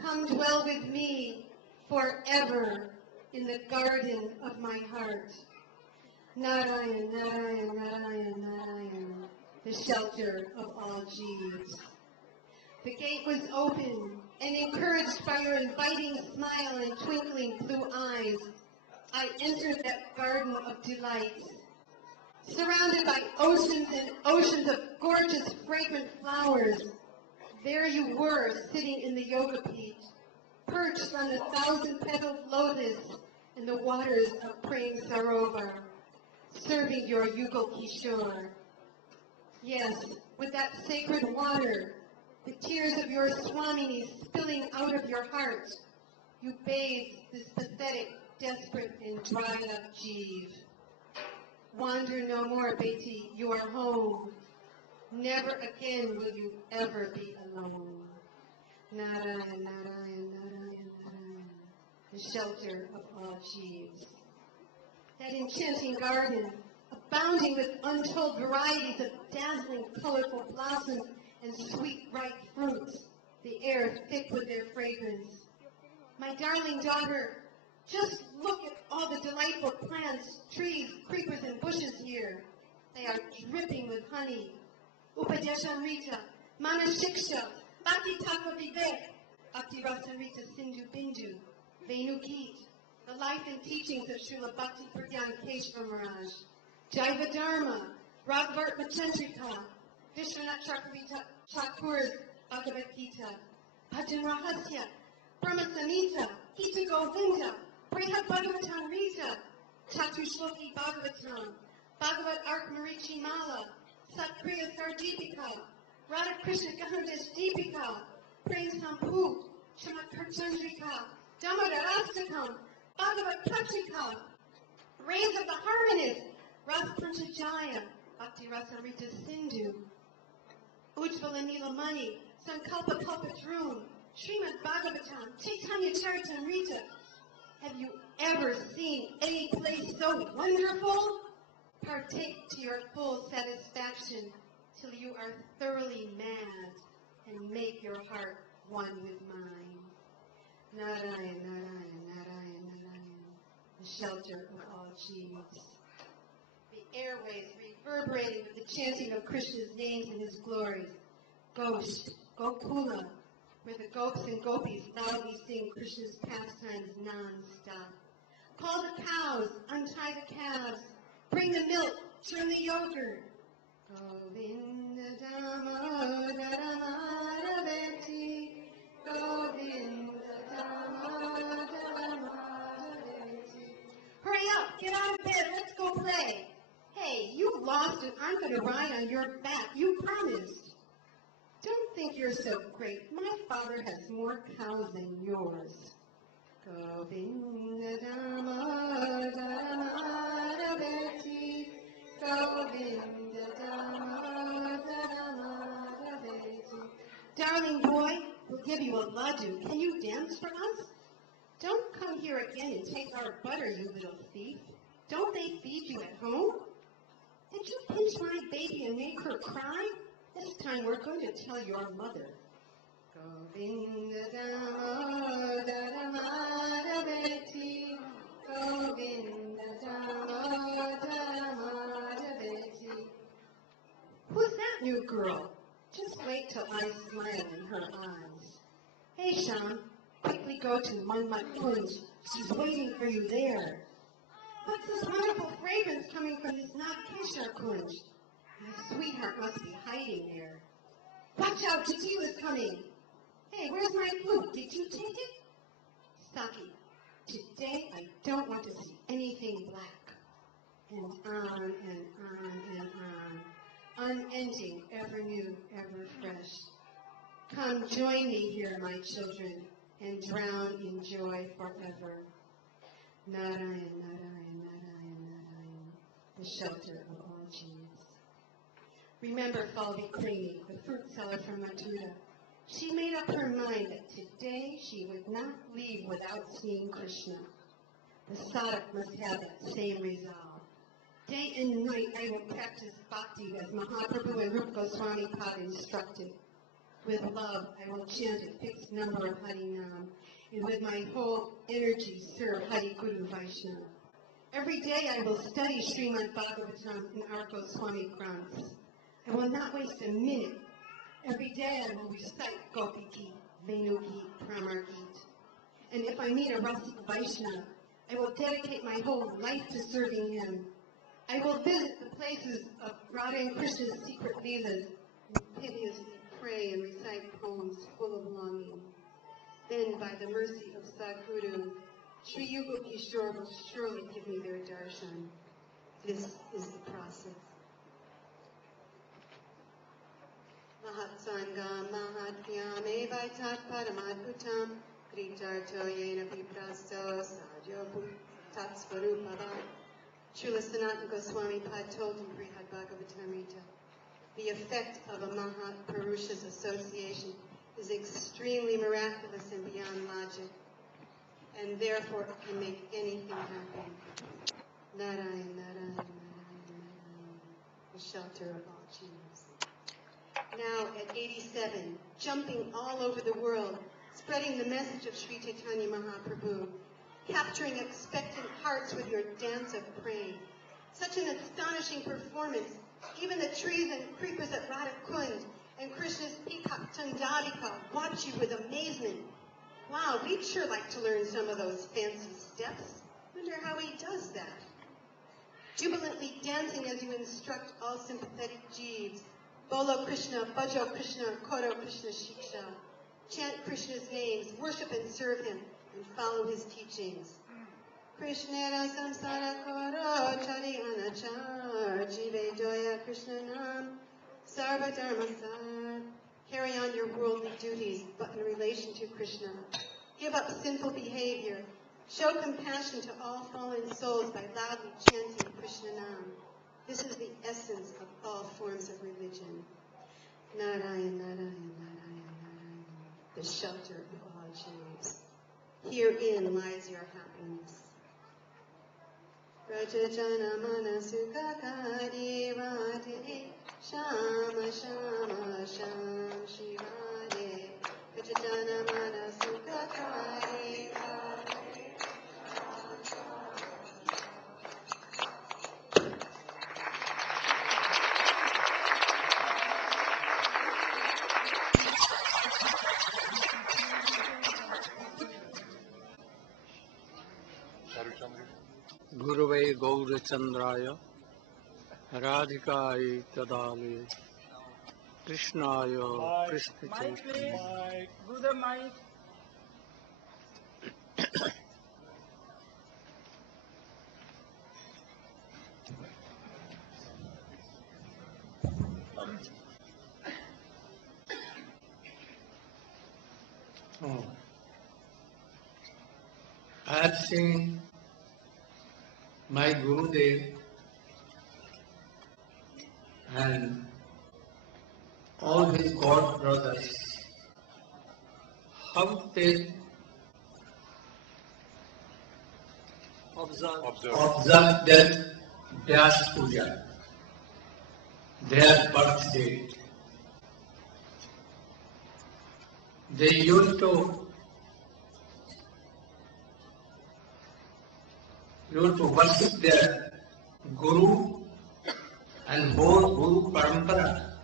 Come dwell with me forever in the garden of my heart. Narayan, Narayan, Narayan, Narayan, the shelter of all Jeeves. The gate was open, and encouraged by your inviting smile and twinkling blue eyes, I entered that garden of delights. Surrounded by oceans and oceans of gorgeous, fragrant flowers, there you were, sitting in the yoga peat, perched on the 1,000-petaled lotus in the waters of Prem Sarovar, serving your Yugal Kishore. Yes, with that sacred water, the tears of your Swamini spilling out of your heart, you bathe this pathetic, desperate, and dried-up Jeev. Wander no more, Beti, you are home. Never again will you ever be alone. Narayan, Narayan, Narayan, Narayan, the shelter of all Jeeves. That enchanting garden, abounding with untold varieties of dazzling, colorful blossoms and sweet, ripe fruits, the air thick with their fragrance. My darling daughter, just look at all the delightful plants, trees, creepers, and bushes here. They are dripping with honey. Upadeshamrita, Manashiksha, Bhakti Tattva Vivek, Bhakti Rasamrita Sindhu Bindu, Venu Geet, the life and teachings of Srila Bhakti Pradyan Keshava Maharaj, Jaiva Dharma, Raghavartma Chandrika, Vishwanath Chakravarti Thakur's Bhagavad Gita, Bhajan Rahasya, Brahma Samhita, Gita Govinda, Brihad Bhagavatamrita, Chatushloki Bhagavatam, Bhagavad Arkamarichi Mala, Satkriya Sardipika, Radha Krishna Gahandesh Deepika, Prem Sampu, Chamakarchandrika, Damodarastakam, Bhagavad Patrika, Rains of the Harmonists, Rasa Panchajaya, Bhakti Rasamrita Sindhu, Ujjvala Nilamani, Sankalpa Kalpadroom, Srimad Bhagavatam, Chaitanya Charitamrita. Have you ever seen any place so wonderful? Partake to your full satisfaction till you are thoroughly mad and make your heart one with mine. Narayan, Narayan, Narayan, Narayan, the shelter of all Jeeves. The airways reverberating with the chanting of Krishna's names and his glories. Ghost, Gokula, where the gopis and gopis loudly sing Krishna's pastimes non-stop. Call the cows, untie the calves, bring the milk, churn the yogurt. Govinda Damodara Madhaveti, Govinda Damodara Madhaveti. Hurry up, get out of bed, let's go play. Hey, you lost it, I'm going to ride on your back, you promised. Don't think you're so great. My father has more cows than yours. Govinda Damodara Madhaveti, Govinda Damodara Madhaveti. Darling boy, we'll give you a laddu. Can you dance for us? Don't come here again and take our butter, you little thief. Don't they feed you at home? Did you pinch my baby and make her cry? This time we're going to tell your mother. Govinda Damodara Madhaveti, Govinda Damodara Madhaveti. Who's that new girl? Just wait till I smile in her eyes. Hey, Sham, quickly go to Manmat Kunj. She's waiting for you there. What's this wonderful fragrance coming from this Nagkeshar Kunj? My sweetheart must be hiding there. Watch out, Jatila's coming. Hey, where's my flute? Did you take it? Saki, today I don't want to see anything black. And on and on and on. Unending, ever new, ever fresh. Come join me here, my children, and drown in joy forever. Narayan, Narayan, Narayan, Narayan, the shelter of all Jeeves. Remember Falvi Klini, the fruit seller from Mathura. She made up her mind that today she would not leave without seeing Krishna. The sadhak must have that same resolve. Day and night I will practice bhakti as Mahaprabhu and Rupa Goswami Pad instructed. With love I will chant a fixed number of Harinam, and with my whole energy serve Hari Guru Vaishnava. Every day I will study Srimad Bhagavatam and our Goswami Granths. I will not waste a minute. Every day I will recite Gopi Geet, Venu Geet, Pramar Geet. And if I meet a Rasika Vaishnava, I will dedicate my whole life to serving him. I will visit the places of Radha and Krishna's secret leelas and piteously pray and recite poems full of longing. Then, by the mercy of Sadhguru, Sri Yugal Kishore will surely give me their darshan. This is the process. Mahatsangam Mahatmyame Vaitat Paramadbhutam Kritarto Yena Viprasto Sadhyo Tatsvarupava. Srila Sanatana Goswami Pad told in Brihad Bhagavatamrita, the effect of a Mahaparusha's association is extremely miraculous and beyond logic, and therefore it can make anything happen. Narayan, Narayan, Narayan, Narayan, the shelter of all Jeeves. Now at 87, jumping all over the world, spreading the message of Sri Chaitanya Mahaprabhu, capturing expectant hearts with your dance of praying. Such an astonishing performance. Even the trees and creepers at Radha Kund and Krishna's peacock Tandavika watch you with amazement. Wow, we'd sure like to learn some of those fancy steps. Wonder how he does that. Jubilantly dancing as you instruct all sympathetic Jeeves. Bolo Krishna, Bhajo Krishna, Koro Krishna Shiksha. Chant Krishna's names, worship and serve him, and follow his teachings. Krishnera samsara koro chari anachar jive doya Krishna nam sarva dharma sar. Carry on your worldly duties, but in relation to Krishna. Give up sinful behavior. Show compassion to all fallen souls by loudly chanting Krishna nam. This is the essence of all forms of religion. Narayan, Narayan, Narayan, Narayan, the shelter of all Jeeves. Herein lies your happiness. Rajajana manasukakari radhe shama shama sham shivade. Rajajana manasukakari radhe. Guruvai Gaurachandraya Radhikai Tadale Krishnaya Krishna Mike, Chaitanya. please. Do the mic. Oh. I have seen my Gurudev and all his God brothers, how they observe their Vyas Puja, their birthday. they used to worship their Guru and whole Guru Parampara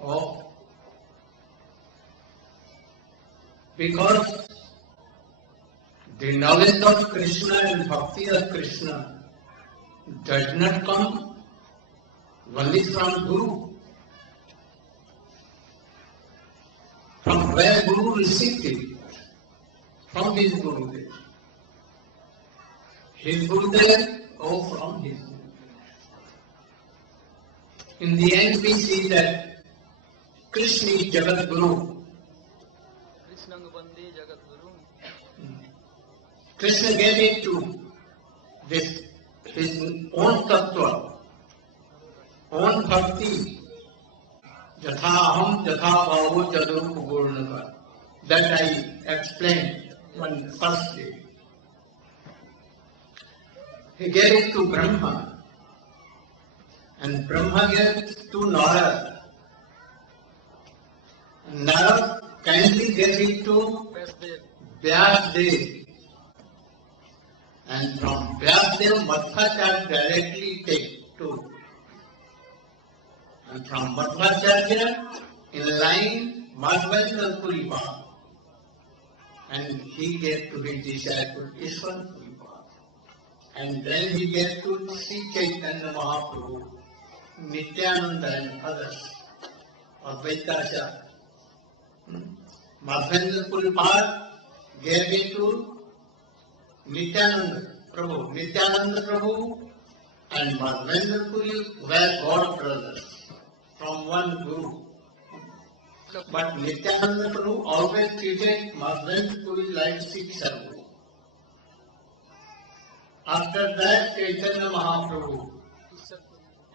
of, because the knowledge of Krishna and bhakti of Krishna does not come only from Guru. From where Guru received it? From his Gurudev. His Gurudev or from his Gurudev. In the end we see that Krishna is Jagat Guru. Krishna gave it to this, his own tattva, own bhakti, Jatha aham, jatha bhavo, jadurupa gurnaka. That I explained one first day. He gave it to Brahma, and Brahma gave it to Narad. And Narad kindly gave it to Vyasdev. And from Vyasdev, Madhvacharya directly take to. And from Madhvacharya, in line, Madhvendra Puripa. And he gave to his disciple Ishwar Puripa. And then he gave to Sri Chaitanya Mahaprabhu, Nityananda and others, Advaitacharya. Madhvendra Puripa gave it to Nityananda Prabhu and Madhvendra Puri were God brothers from one Guru. But Nityananda Prabhu always treated Madhvendra Puri like Shiksha Guru. After that, Chaitanya Mahaprabhu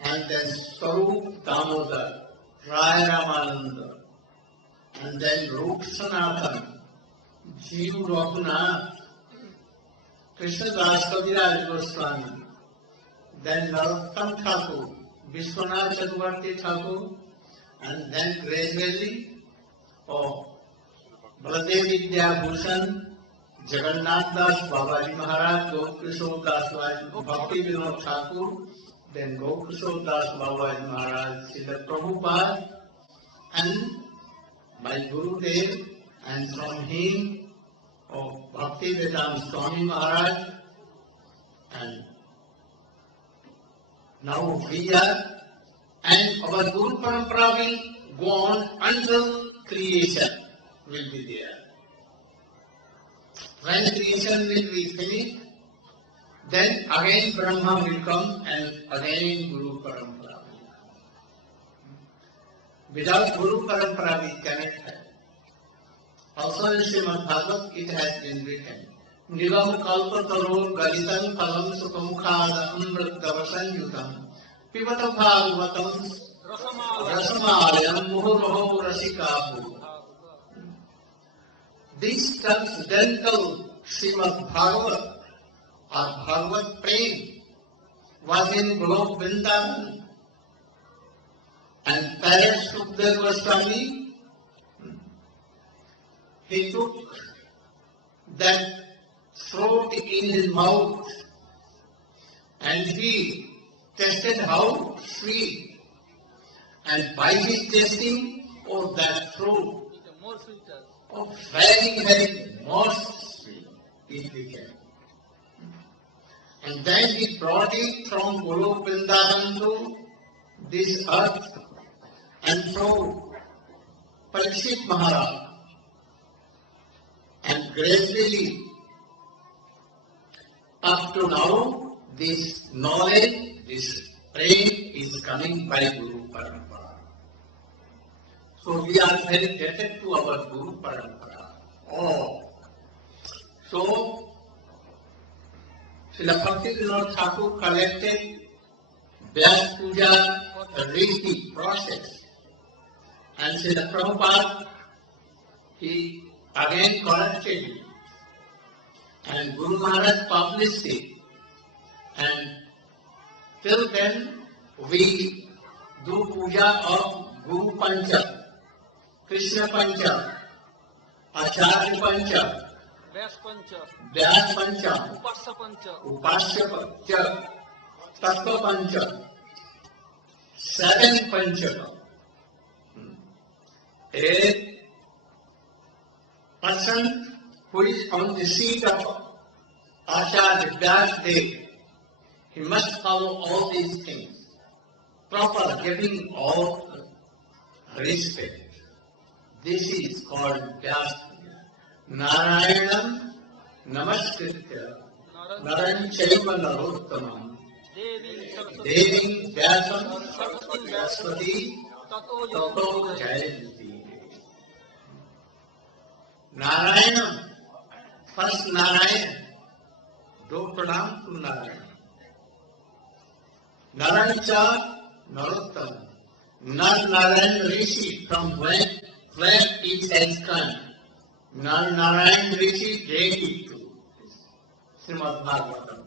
and then Swarup Damodar, Rai Ramananda, and then Rup Sanatana, Jeev Raghunath, Krishna Das Kaviraj Goswami, then Narottam Thakur, Vishwanath Chakravarti Thakur, and then gradually Baladev Vidya Bhushan, Jagannath Das Babaji Maharaj, Gopkishore Das Bhakti Vinod Thakur, then Gopkishore Das Babaji Maharaj, Srila Prabhupada, and my Gurudev, and from him of Bhakti Vedanta Swami Maharaj, and now we are, and our Guru Parampara will go on until creation will be there. When creation will be finished, then again Brahma will come and again Guru Parampara will come. Without Guru Parampara we cannot have. Also in Srimad Bhagavad it has been written, Nilam kalpataror galitam phalam sukham khada amritdavasan yutam pivata bhagavatam rasamalayam muhuroho rasikapu. This transcendental Srimad Bhagavat or Bhagavat Prem was in Golok Vrindavan, and Parent Sukdev Goswami, he took that throat in his mouth and he tested how sweet, and by his testing of that throat, very more sweet it became. And then he brought it from Golok Vrindavan to this earth and through Parikshit Maharaj. And gradually, up to now, this knowledge, this prem is coming by Guru Parampara. So we are very indebted to our Guru Parampara. Oh. So, Srila Bhakti Vinod Thakur collected Vyas Puja Riti process, and Srila Prabhupada, he again corrected it, and Guru Maharaj published it, and till then we do puja of Guru Pancha, Krishna पंच, आचार्य पंच, व्यास पंच, व्यास पंच, उपास्य पंच, उपास्य पंच, तत्व पंच, 7 पंच. A person who is on the seat of Acharya Vyasdev, he must follow all these things. Proper giving all respect. This is called Vyasdev. Narayanam Namaskritya Naran Chaiva Narottamam Devi Saraswati Deving Vyasam Saraswati Saraswati ततो Tato Jayanti. Narayanam, first Narayan, do pranam to Narayan. Narancha Narottam, Narayan Rishi, from where it has come. Narayan Rishi gave it to Srimad Bhagavatam.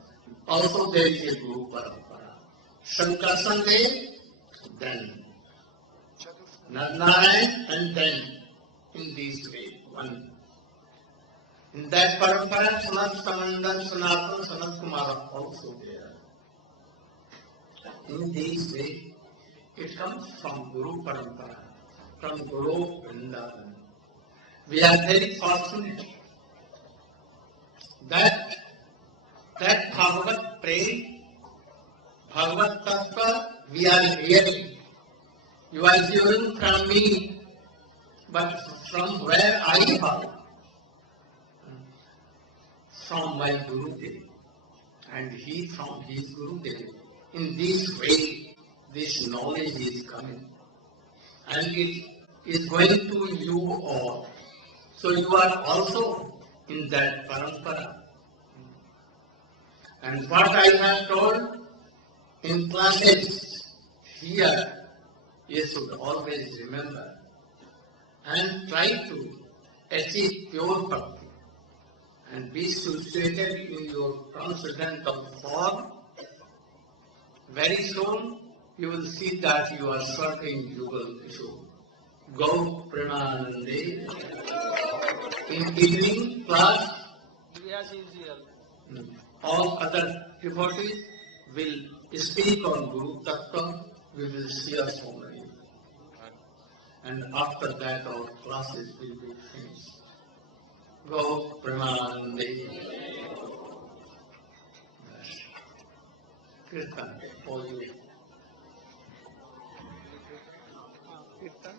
Also there is a Guru Parampara. Sankarshan Dev, then Narayan, and then in this way, one. In that parampara, Sanat Samandan, Sanatan, Sanat Kumara also there. In this way, it comes from Guru Parampara, from Guru Vrindavan. We are very fortunate that Bhagavat Prem, Bhagavat Tattva, we are hearing. You are hearing from me, but from where I heard? From my Gurudev, and he from his Gurudev. In this way, this knowledge is coming, and it is going to you all. So you are also in that parampara. And what I have told in classes here, you should always remember and try to achieve pure bhakti and be situated in your transcendental form. Very soon you will see that you are serving Yugal Kishore. Go Premanande. In evening class, as usual. all other devotees will speak on Guru Tattva. We will share so many. And after that, our classes will be finished. Go Premanande. Kirtan for you. Kirtan.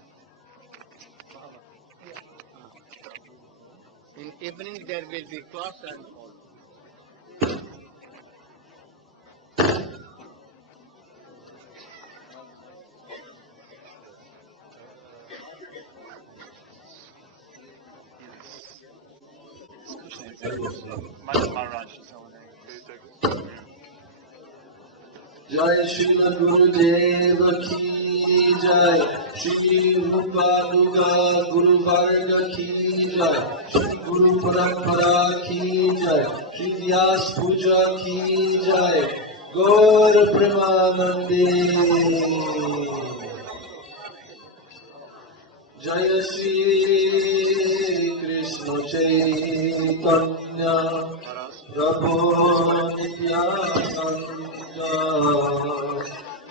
In evening there will be class and all. जय श्री गुरुदेव की जय, श्री रूपा दुर्गा गुरु वर्ग की जय, श्री गुरु परंपरा की जय, श्री व्यास पूजा की जय, गौर प्रेमानंदे। जय श्री कृष्ण चैतन्य प्रभु नित्यानंद,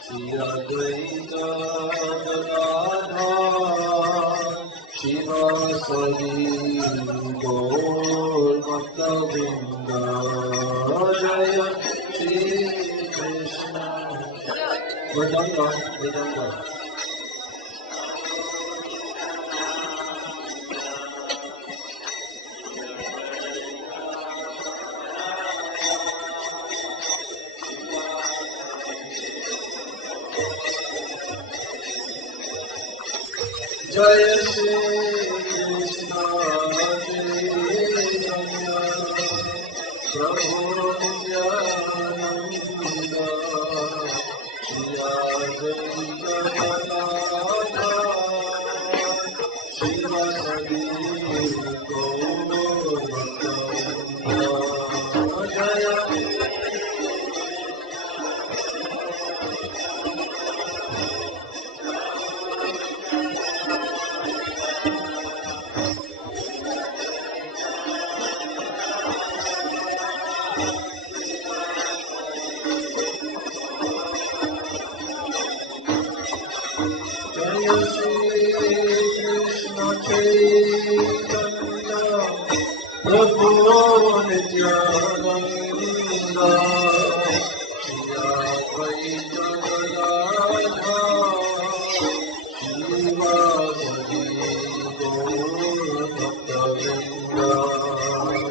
श्री अद्वैत गदाधर शिवासदि गौर भक्तवृंद। जय श्री कृष्ण। मृदंग जय श्री कृष्ण चैतन्य प्रभु नित्यानंद, श्री अद्वैत गदाधर शिवासदि गौर भक्तवृंद। जय Jaya Shri Krishna Chaitanya Prabhu Nityananda Shri Advaita Gadadhara Shivasadi Gaur Bhakta-vrinda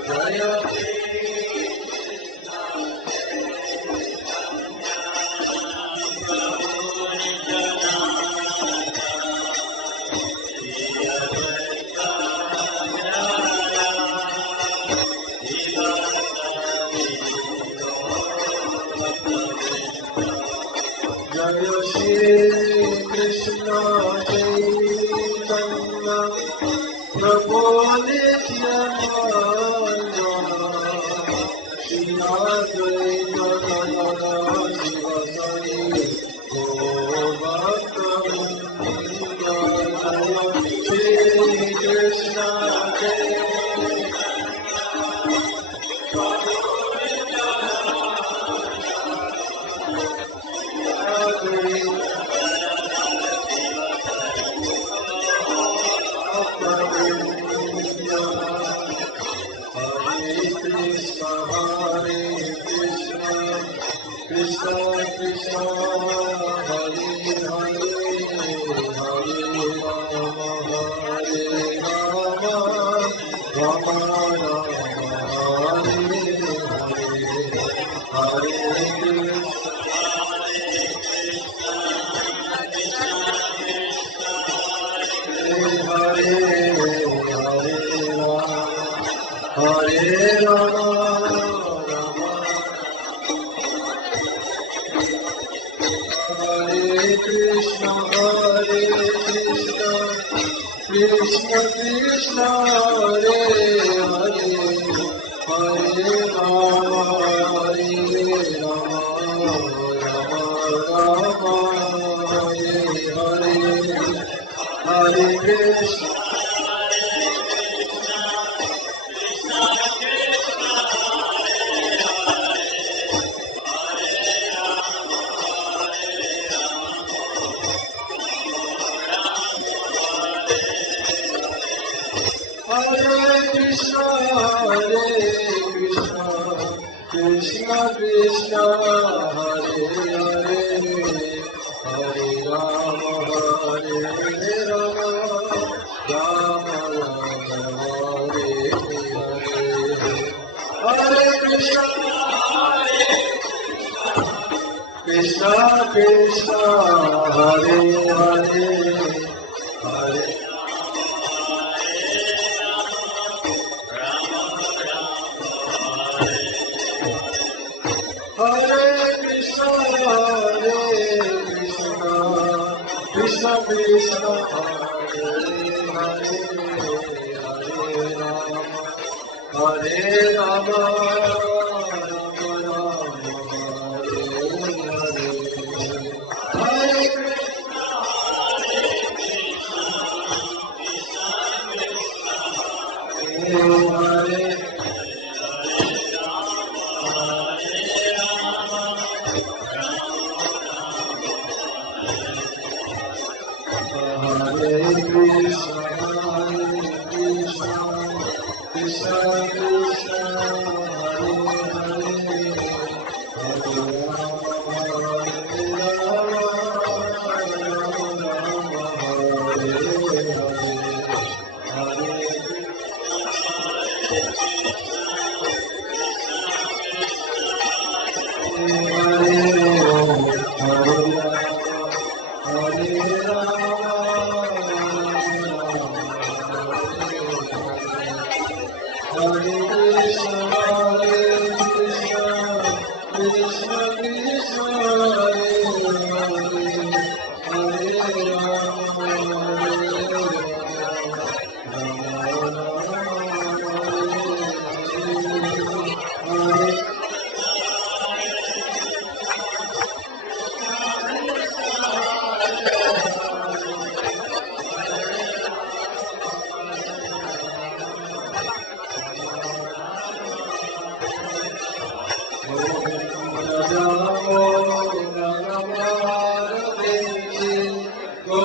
Jaya Jaya Shri Krishna Chaitanya Prabhu Nityananda Shri Advaita Gadadhara Shivasadi Gaur Bhakta-vrinda Jaya Shri Krishna Krishna Krishna Hare Hare Hare Rama Hare Rama Rama Rama Hare Hare Hare Hare Rama Hare Krishna Krishna Krishna Hare Hare Hare Rama Rama Hare Hare Hare Krishna Hare Krishna Krishna Krishna Hare Hare Hare Rama Rama Rama Hare Krishna Krishna Krishna Hare Hare Hare Hare Krishna Krishna Krishna Hare Hare Hare Rama Rama Rama Hare Hare Go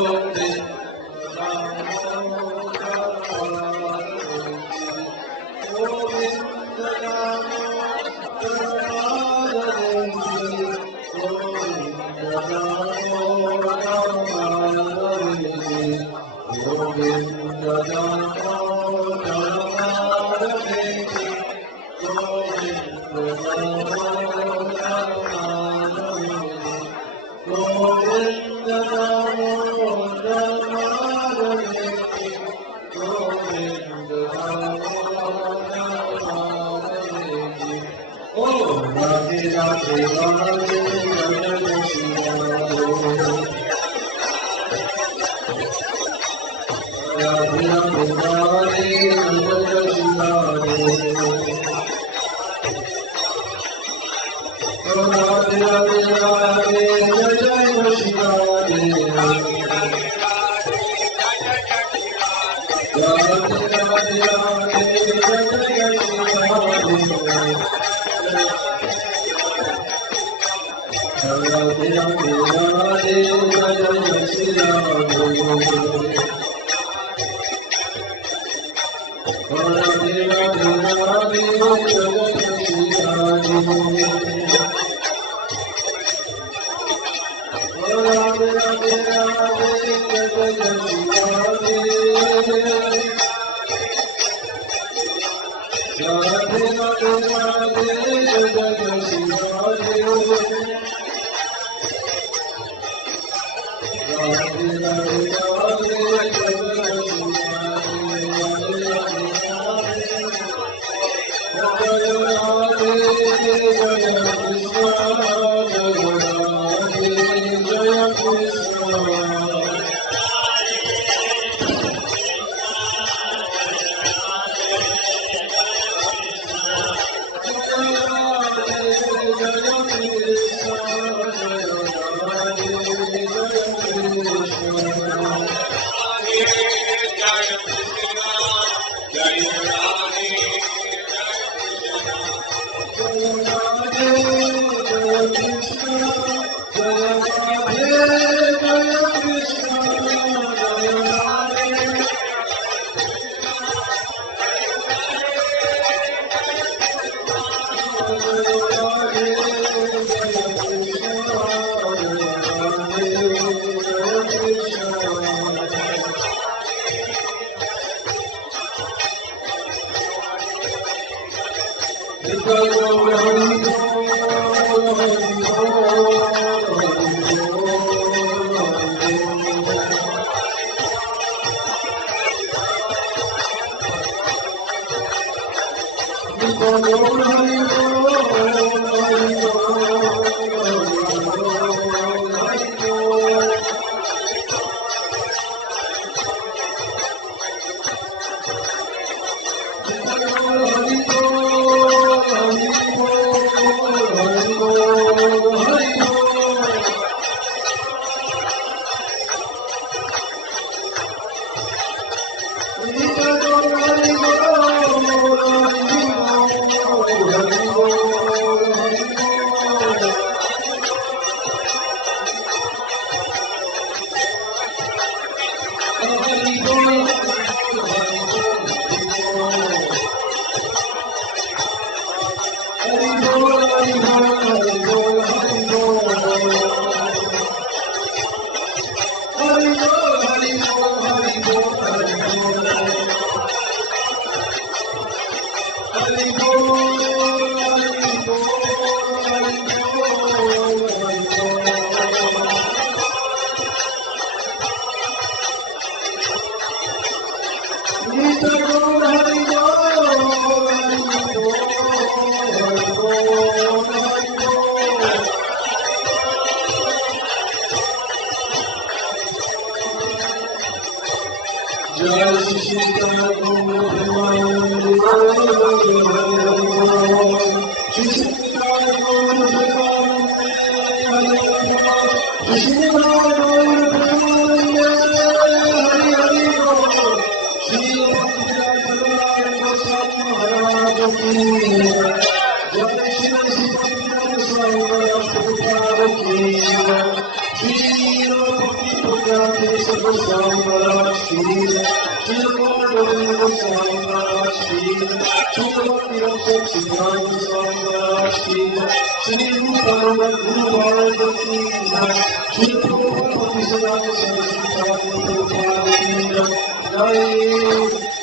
Jai Goswami Maharaj ki jai. Srila Kumar Govinda Goswami Maharaj ki jai. Srila Bhakti Ramsar Siddhar Goswami Maharaj ki jai. Sri Rupananda Guru Maharaj ki jai. Srila Prabhupada Bhakti Siddhanta Saraswati Thakur Prabhupada ki jai. Jai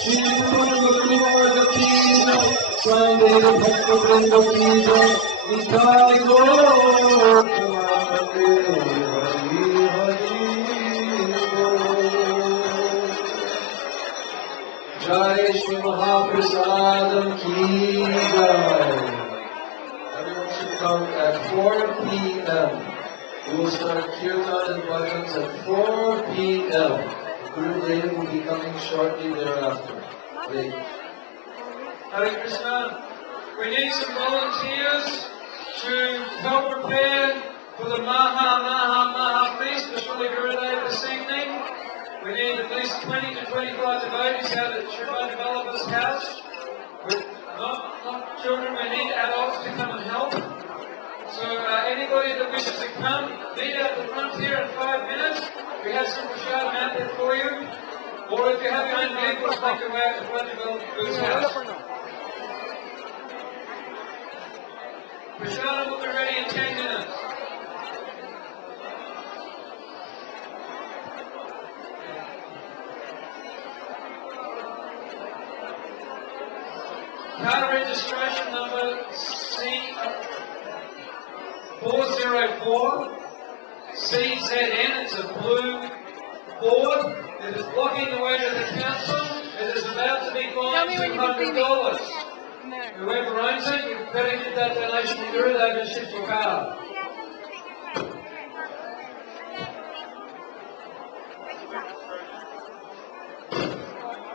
Sri Rupananda Guru Maharaj ki jai. Swayam Bhakta Vrinda ki jai. Nitai Gaur Premanande Hari Hari Bol. Jai Shri Mahaprasadam ki jai. Everyone should come at 4 p.m. We will start kirtan and bhajans at 4 p.m. Gurudev will be coming shortly thereafter. Wait. Hare Krishna. We need some volunteers to help prepare for the Maha feast for Srila Gurudev this evening. We need at least 20 to 25 devotees out at Srimad Developer's house. With not children, we need adults to come and help. So anybody that wishes to come, meet out the front here in 5 minutes. We have some prashadam out there for you. Or if you have your own vehicles, make your way out to Srimad Developer's house. Prashadam will be ready in 10 minutes. Car registration number C404 CZN. It's a blue Ford. It is blocking the way to the council. It is about to be Tell fined me when you can see me. $200. No. Whoever owns it, you better get that donation to Gurudev and ship your car.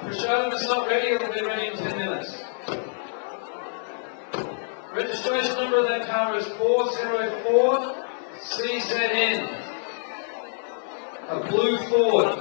Prashadam is not ready, it will be ready in 10 minutes. Registration number of that car is 404 CZN. A blue Ford.